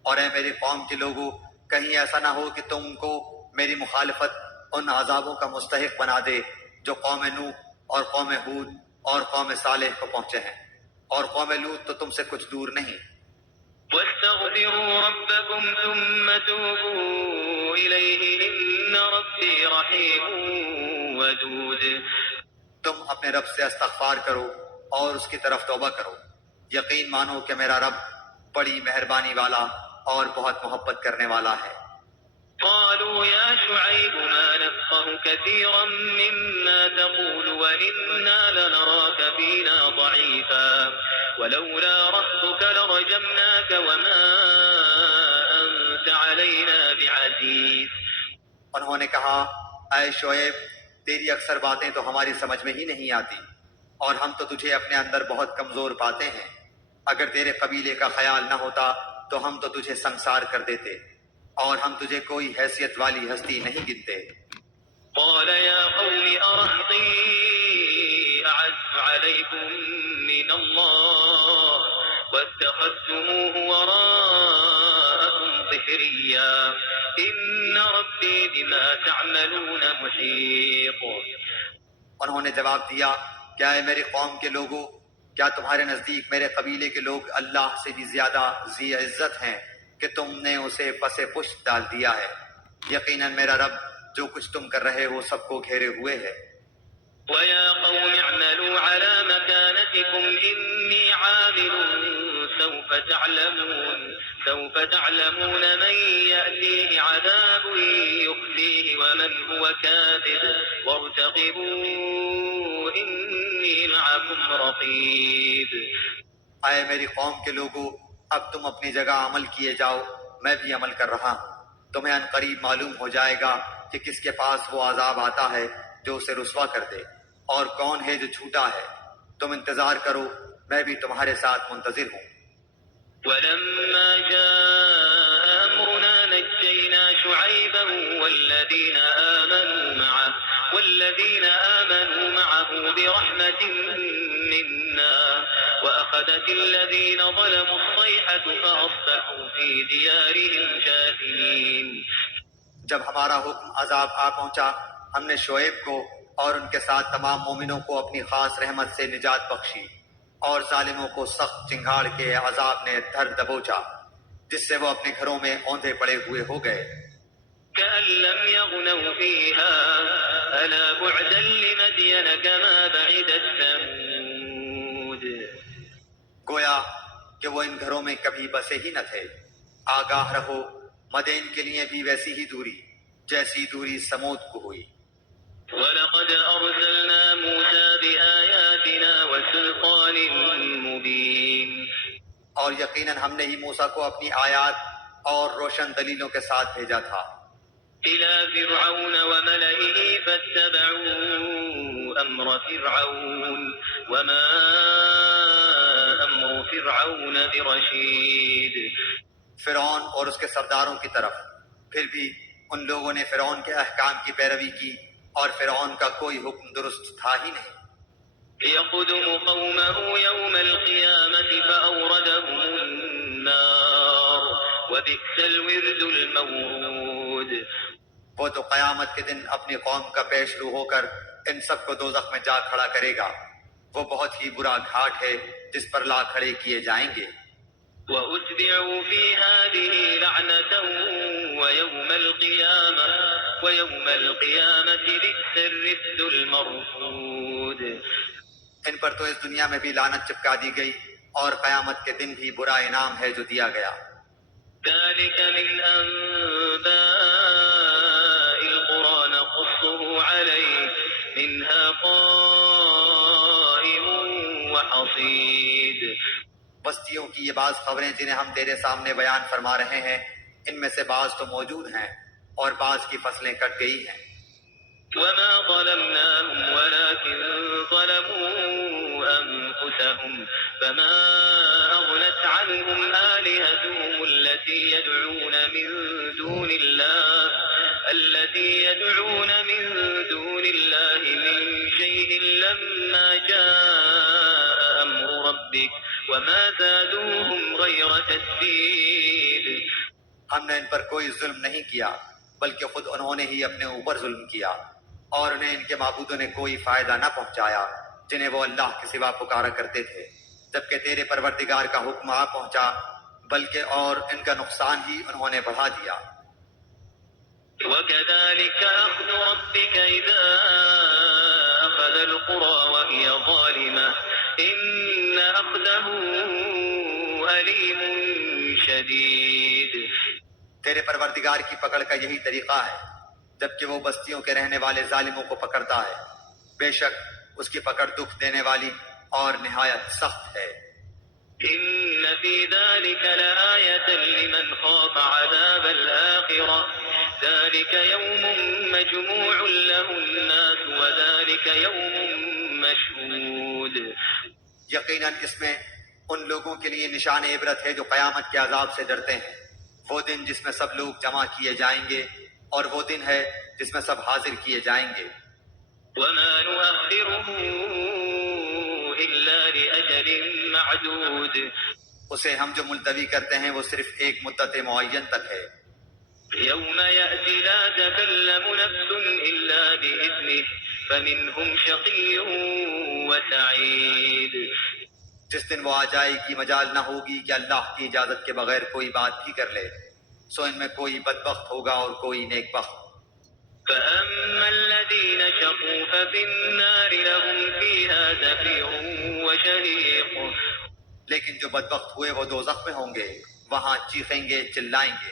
اور اے میری قوم کے لوگوں کہیں ایسا نہ ہو کہ تم کو میری مخالفت ان عذابوں کا مستحق بنا دے جو قوم نوح اور قوم ہود اور قوم صالح کو پہنچے ہیں، اور قوم لوط تو تم سے کچھ دور نہیں۔ واستغفروا ربكم ثم توبوا إليه إن ربي رحيم ودود۔ تم اپنے رب سے استغفار کرو اور اس کی طرف توبہ کرو، یقین مانو کہ میرا رب بڑی مہربانی والا اور بہت محبت کرنے والا ہے۔ قالوا يا شعيب ما نفقه كثيرا مما تقول وإنا لنراك فينا ضعيفا ولولا رهطك لرجمناك وما أنت علينا بعزيز۔ انہوں نے کہا اے شعیب، تیری اکثر باتیں تو ہماری سمجھ میں ہی نہیں آتی، اور ہم تو تجھے اپنے اندر بہت کمزور پاتے ہیں۔ اگر تیرے قبیلے کا خیال نہ ہوتا تو ہم تو تجھے سنسار کر دیتے، اور ہم تجھے کوئی حیثیت والی ہستی نہیں گنتے۔ قال يا قوم أرهطي أعز عليكم من الله واتخذتموه وراءكم ظهريا إن ربي بما تعملون محيط۔ انہوں نے جواب دیا کیا اے میری قوم کے لوگوں، کیا تمہارے نزدیک میرے قبیلے کے لوگ اللہ سے بھی زیادہ ذی عزت ہیں کہ تم نے اسے پس پشت ڈال دیا ہے؟ یقیناً میرا رب جو کچھ تم کر رہے ہو سب کو گھیرے ہوئے ہے۔ ويا قوم اعملوا على مكانتكم إني عامل سوف تعلمون من يأتيه عذاب يخزيه ومن هو كاذب وارتقبوا إني معكم رقيب۔ اے میری قوم کے لوگوں، اب تم اپنی جگہ عمل کیے جاؤ، میں بھی عمل کر رہا ہوں۔ تمہیں ان قریب معلوم ہو جائے گا کہ کس کے پاس وہ عذاب آتا ہے جو اسے رسوا کر دے، اور کون ہے جو جھوٹا ہے۔ تم انتظار کرو، میں بھی تمہارے ساتھ منتظر ہوں۔ ولما جاء أمرنا نجينا شعيبا والذين آمنوا معه برحمة منا وأخذت الذين ظلموا الصيحة فأصبحوا في ديارهم جاثمين۔ جب ہمارا حکم عذاب آ پہنچا، ہم نے شعیب کو اور ان کے ساتھ تمام مومنوں کو اپنی خاص رحمت سے نجات بخشی، اور ظالموں کو سخت چنگاڑ کے عذاب نے دھر دبوچا، جس سے وہ اپنے گھروں میں اوندھے پڑے ہوئے ہو گئے۔ كأن لم يغنوا فيها ألا بعدا لمدين كما بعدت ثمود۔ گویا کہ وہ ان گھروں میں کبھی بسے ہی نہ تھے۔ آگاہ رہو، مدین کے لیے بھی ویسی ہی دوری جیسی دوری سمود کو ہوئی۔ وَلَقَدْ أَرْسَلْنَا مُوسَى بِآيَاتِنَا وَسُلْطَانٍ مُبِينٍ۔ اور یقیناً ہم نے ہی موسیٰ کو اپنی آیات اور روشن دلیلوں کے ساتھ بھیجا تھا إِلَى فِرْعَوْنَ وَمَلَئِهِ فَاتَّبَعُوا أَمْرَ فِرْعَوْنَ وَمَا أَمْرُ فِرْعَوْنَ بِرَشِيدٍ۔ فرعون اور اس کے سرداروں کی طرف، پھر بھی ان لوگوں نے فرعون کے احکام کی پیروی کی، اور فرعون کا کوئی حکم درست تھا ہی نہیں۔ يقدم قومه يوم القيامة فأوردهم النار وبئس الورد المورود۔ وہ تو قیامت کے دن اپنی قوم کا پیش رو ہو کر ان سب کو دوزخ میں جا کھڑا کرے گا۔ وہ بہت ہی برا گھاٹ ہے جس پر لا کھڑے کیے جائیں گے۔ وأتبعوا في هذه لعنة ويوم القيامة بئس الرفد المرفود۔ ان پر تو اس دنیا میں بھی لعنت چپکا دی گئی، اور قیامت کے دن بھی برا انعام ہے جو دیا گیا۔ ذلك من أنباء القرى نقصه عليك منها قائم وحصيد۔ بستیوں کی یہ بعض خبریں جنہیں ہم تیرے سامنے بیان فرما رہے ہیں، ان میں سے بعض تو موجود ہیں اور بعض کی فصلیں کٹ گئی ہیں۔ وما ظلمناهم ولكن ظلموا أنفسهم فما أغنت عنهم آلهتهم التي يدعون من دون الله من شيء لما جاء أمر ربك وما زادوهم غير تتبيب۔ ہم نے ان پر کوئی ظلم نہیں کیا، بلکہ خود انہوں نے ہی اپنے اوپر ظلم کیا، اور انہیں ان کے معبودوں نے کوئی فائدہ نہ پہنچایا جنہیں وہ اللہ کے سوا پکارا کرتے تھے، جبکہ تیرے پروردگار کا حکم آ پہنچا، بلکہ اور ان کا نقصان ہی انہوں نے بڑھا دیا۔ وكذلك أخذ ربك إذا أخذ القرى وهي ظالمة إن أخذه أليم شديد۔ تیرے پروردگار کی پکڑ کا یہی طریقہ ہے جبکہ وہ بستیوں کے رہنے والے ظالموں کو پکڑتا ہے، بے شک اس کی پکڑ دکھ دینے والی اور نہایت سخت ہے۔ إن في ذلك لآية لمن خاف عذاب الآخرة ذلك يوم مجموع له الناس وذلك يوم مشهود۔ یقیناً اس میں ان لوگوں کے لیے نشان عبرت ہے جو قیامت کے عذاب سے ڈرتے ہیں، وہ دن جس میں سب لوگ جمع کیے جائیں گے، اور وہ دن ہے جس میں سب حاضر کیے جائیں گے۔ وما نؤخره إلا لأجل معدود۔ اسے ہم جو ملتوی کرتے ہیں وہ صرف ایک مدت معین تک ہے۔ يوم يأتي لا تكلم نفس إلا بإذنه فمنهم شقي وسعيد۔ جس دن وہ آ جائے گی مجال نہ ہوگی کہ اللہ کی اجازت کے بغیر کوئی بات بھی کر لے، سو ان میں کوئی بدبخت ہوگا اور کوئی نیک بخت۔ فأما الذين شقوا ففي النار لهم فيها زفير وشهيق۔ لیکن جو بدبخت ہوئے وہ دوزخ میں ہوں گے، وہاں چیخیں گے، چلائیں گے۔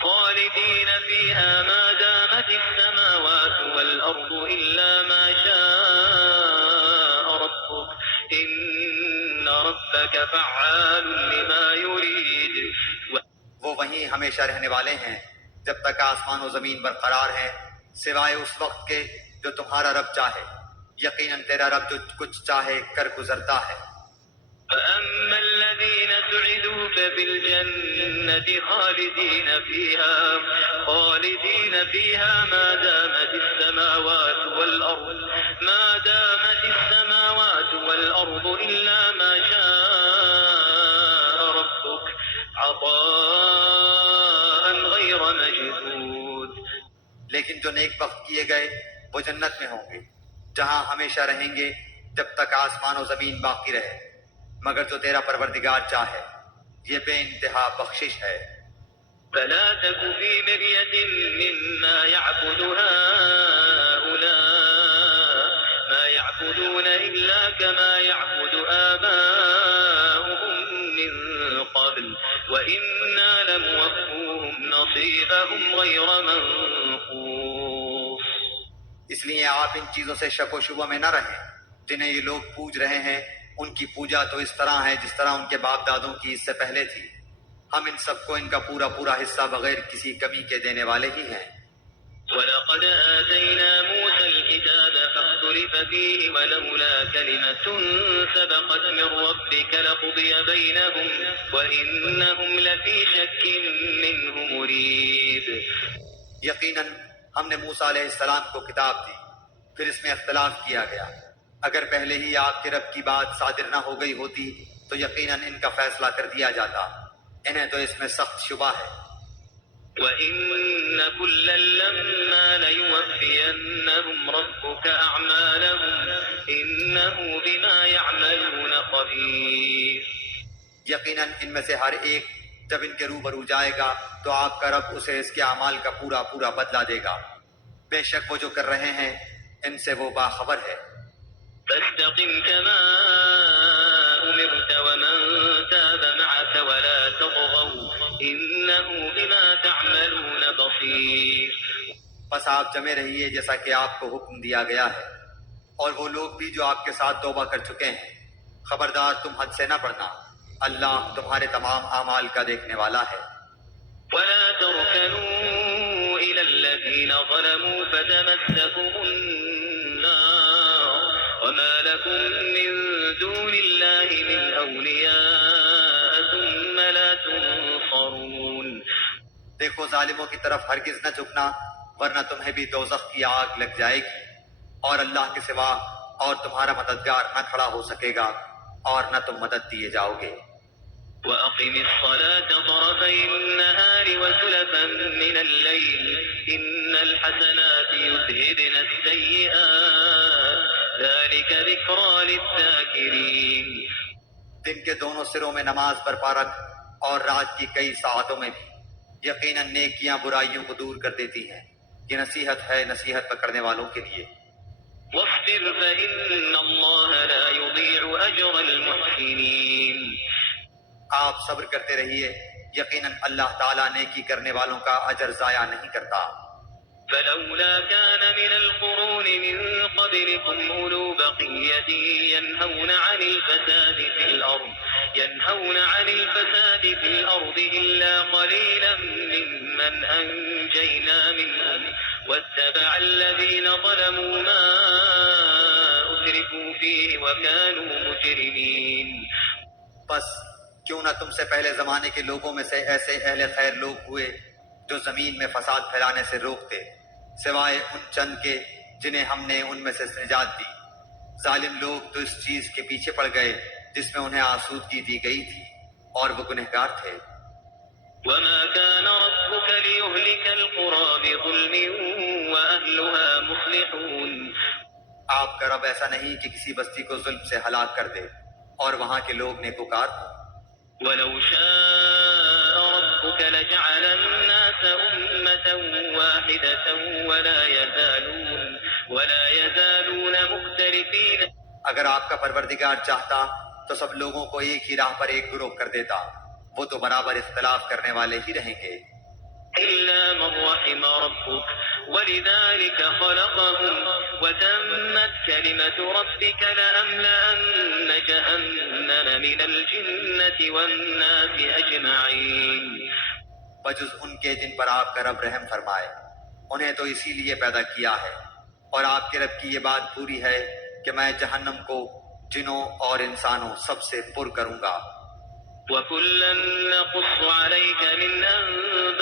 خالدين فيها ما دامت السماوات والأرض إلا ما شاء ربك إن ربك فعال لما يريد۔ وہ وہیں ہمیشہ رہنے والے ہیں جب تک آسمان و زمین برقرار ہیں، سوائے اس وقت کے جو تمہارا رب چاہے، یقیناً تیرا رب جو کچھ چاہے کر گزرتا ہے۔ فأما الذين سعدوا ففي الجنة خالدين فيها ما دامت السماوات والأرض إلا ما شاء ربك عطاء غير مجدود۔ لیکن جو نیک بخت کیے گئے وہ جنت میں ہوں گے، جہاں ہمیشہ رہیں گے جب تک آسمان و زمین باقی رہے، مگر جو تیرا پروردگار چاہے، یہ بے انتہا بخشش ہے۔ فلا تك في مرية مما يعبد هؤلاء ما يعبدون إلا كما يعبد آباؤهم من قبل وإنا لموفوهم نصيبهم غير منقوص۔ اس لیے آپ ان چیزوں سے شک و شبہ میں نہ رہیں جنہیں یہ لوگ پوج رہے ہیں، ان کی پوجا تو اس طرح ہے جس طرح ان کے باپ دادوں کی اس سے پہلے تھی، ہم ان سب کو ان کا پورا پورا حصہ بغیر کسی کمی کے دینے والے ہی ہیں۔ وَلَقَدْ آتَيْنَا مُوسَى الْكِتَابَ فَاخْتُلِفَ فِيهِ وَلَوْلَا كَلِمَةٌ سَبَقَتْ مِنْ رَبِّكَ لَقُضِيَ بَيْنَهُمْ وَإِنَّهُمْ لَفِي شَكٍّ مِّنْهُ مُرِيبٍ۔ یقیناً ہم نے موسیٰ علیہ السلام کو کتاب دی، پھر اس میں اختلاف کیا گیا، اگر پہلے ہی آپ کے رب کی بات صادر نہ ہو گئی ہوتی تو یقیناً ان کا فیصلہ کر دیا جاتا، انہیں تو اس میں سخت شبہ ہے۔ وَإِنَّ كُلًّا لَّمَّا لَيُوَفِّيَنَّهُمْ رَبُّكَ أَعْمَالَهُمْ إِنَّهُ بِمَا يَعْمَلُونَ خَبِيرٌ۔ یقیناً ان میں سے ہر ایک جب ان کے روبرو جائے گا تو آپ کا رب اسے اس کے اعمال کا پورا پورا بدلہ دے گا، بے شک وہ جو کر رہے ہیں ان سے وہ باخبر ہے۔ فاستقم كما أمرت ومن تاب معك ولا تطغوا إنه بما تعملون بصير۔ بس آپ جمے رہیے جیسا کہ آپ کو حکم دیا گیا ہے، اور وہ لوگ بھی جو آپ کے ساتھ توبہ کر چکے ہیں، خبردار تم حد سے نہ بڑھنا، اللہ تمہارے تمام اعمال کا دیکھنے والا ہے۔ ولا تركنوا إلى الذين ظلموا فتمسكم النار وما لكم من دون الله من أولياء ثم لا تنصرون۔ دیکھو ظالموں کی طرف ہرگز نہ جھکنا، ورنہ تمہیں بھی دوزخ کی آگ لگ جائے گی، اور اللہ کے سوا اور تمہارا مددگار نہ کھڑا ہو سکے گا اور نہ تم مدد دیے جاؤ گے۔ وأقم الصلاة طرفي النهار وزلفا من الليل إن الحسنات يذهبن السيئات ذلك ذكرى للذاكرين۔ دن کے دونوں سروں میں نماز برپا رکھ اور رات کی کئی ساعتوں میں بھی۔ یقیناً نیکیاں برائیوں کو دور کر دیتی ہیں۔ یہ نصیحت ہے نصیحت پکڑنے والوں کے لیے۔ واصبر فإن الله لا يضيع أجر المحسنين۔ آپ صبر کرتے رہیے، یقیناً اللہ تعالیٰ نیکی کرنے والوں کا اجر ضائع نہیں کرتا۔ فلولا كان من القرون من قبلكم أولو بقية ينهون عن الفساد في الأرض إلا قليلا ممن أنجينا منهم واتبع الذين ظلموا ما أترفوا فيه وكانوا مجرمين۔ بس کیوں نہ تم سے پہلے زمانے کے لوگوں میں سے ایسے اہل خیر لوگ ہوئے جو زمین میں فساد پھیلانے سے روکتے، سوائے ان چند کے جنہیں ہم نے ان میں سے نجات دی۔ ظالم لوگ تو اس چیز کے پیچھے پڑ گئے جس میں انہیں آسودگی دی گئی تھی، اور وہ گنہگار تھے۔ وما كان ربك ليهلك القرى بظلم وأهلها مصلحون۔ آپ کا رب ایسا نہیں کہ کسی بستی کو ظلم سے ہلاک کر دے اور وہاں کے لوگ نیکوکار ہوں۔ ولو شاء ربك لجعل الناس أمة واحدة ولا يزالون مختلفين۔ اگر آپ کا پروردگار چاہتا تو سب لوگوں کو ایک ہی راہ پر ایک گروہ کر دیتا، وہ تو برابر اختلاف کرنے والے ہی رہیں گے۔ إلا من رحم ربك ولذلك خلقهم وتمت كلمة ربك لأملأن جهنم من الجنة والناس أجمعين۔ بجز ان کے جن پر آپ کا رب رحم فرمائے، انہیں تو اسی لیے پیدا کیا ہے، اور آپ کے رب کی یہ بات پوری ہے کہ میں جہنم کو جنوں اور انسانوں سب سے پر کروں گا۔ وكلا نقص عليك من أنباء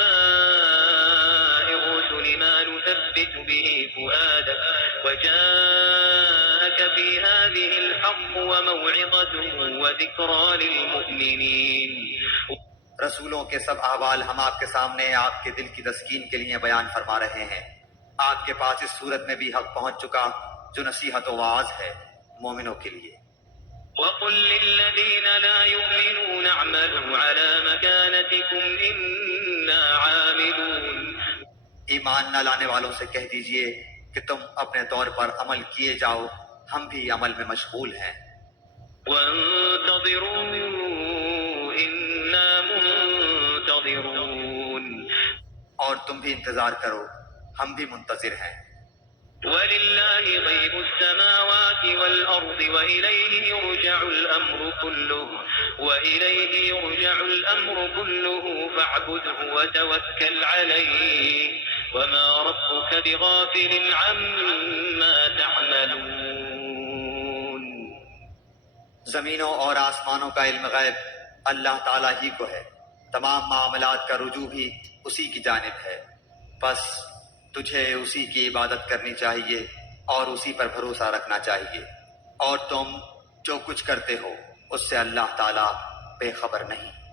الرسل ما نثبت به فؤادك وجاءك في هذه الحق وموعظة وذكرى للمؤمنين۔ رسولوں کے سب احوال ہم آپ کے سامنے آپ کے دل کی تسکین کے لیے بیان فرما رہے ہیں۔ آپ کے پاس اس صورت میں بھی حق پہنچ چکا جو نصیحت و وعظ ہے مومنوں کے لیے۔ وقل للذين لا يؤمنون اعملوا على مكانتكم إنا عاملون۔ ایمان نہ لانے والوں سے کہہ دیجئے کہ تم اپنے طور پر عمل کیے جاؤ، ہم بھی عمل میں مشغول ہیں۔ وانتظروا إنا منتظرون۔ اور تم بھی انتظار کرو، ہم بھی منتظر ہیں۔ ولله غيب السماوات والأرض وإليه يرجع الأمر كله فاعبده وتوكل عليه وما ربك بغافل عما تعملون۔ زمینوں اور آسمانوں کا علم غیب اللہ تعالیٰ ہی کو ہے، تمام معاملات کا رجوع بھی اسی کی جانب ہے، بس تجھے اسی کی عبادت کرنی چاہیے اور اسی پر بھروسہ رکھنا چاہیے، اور تم جو کچھ کرتے ہو اس سے اللہ تعالیٰ بے خبر نہیں۔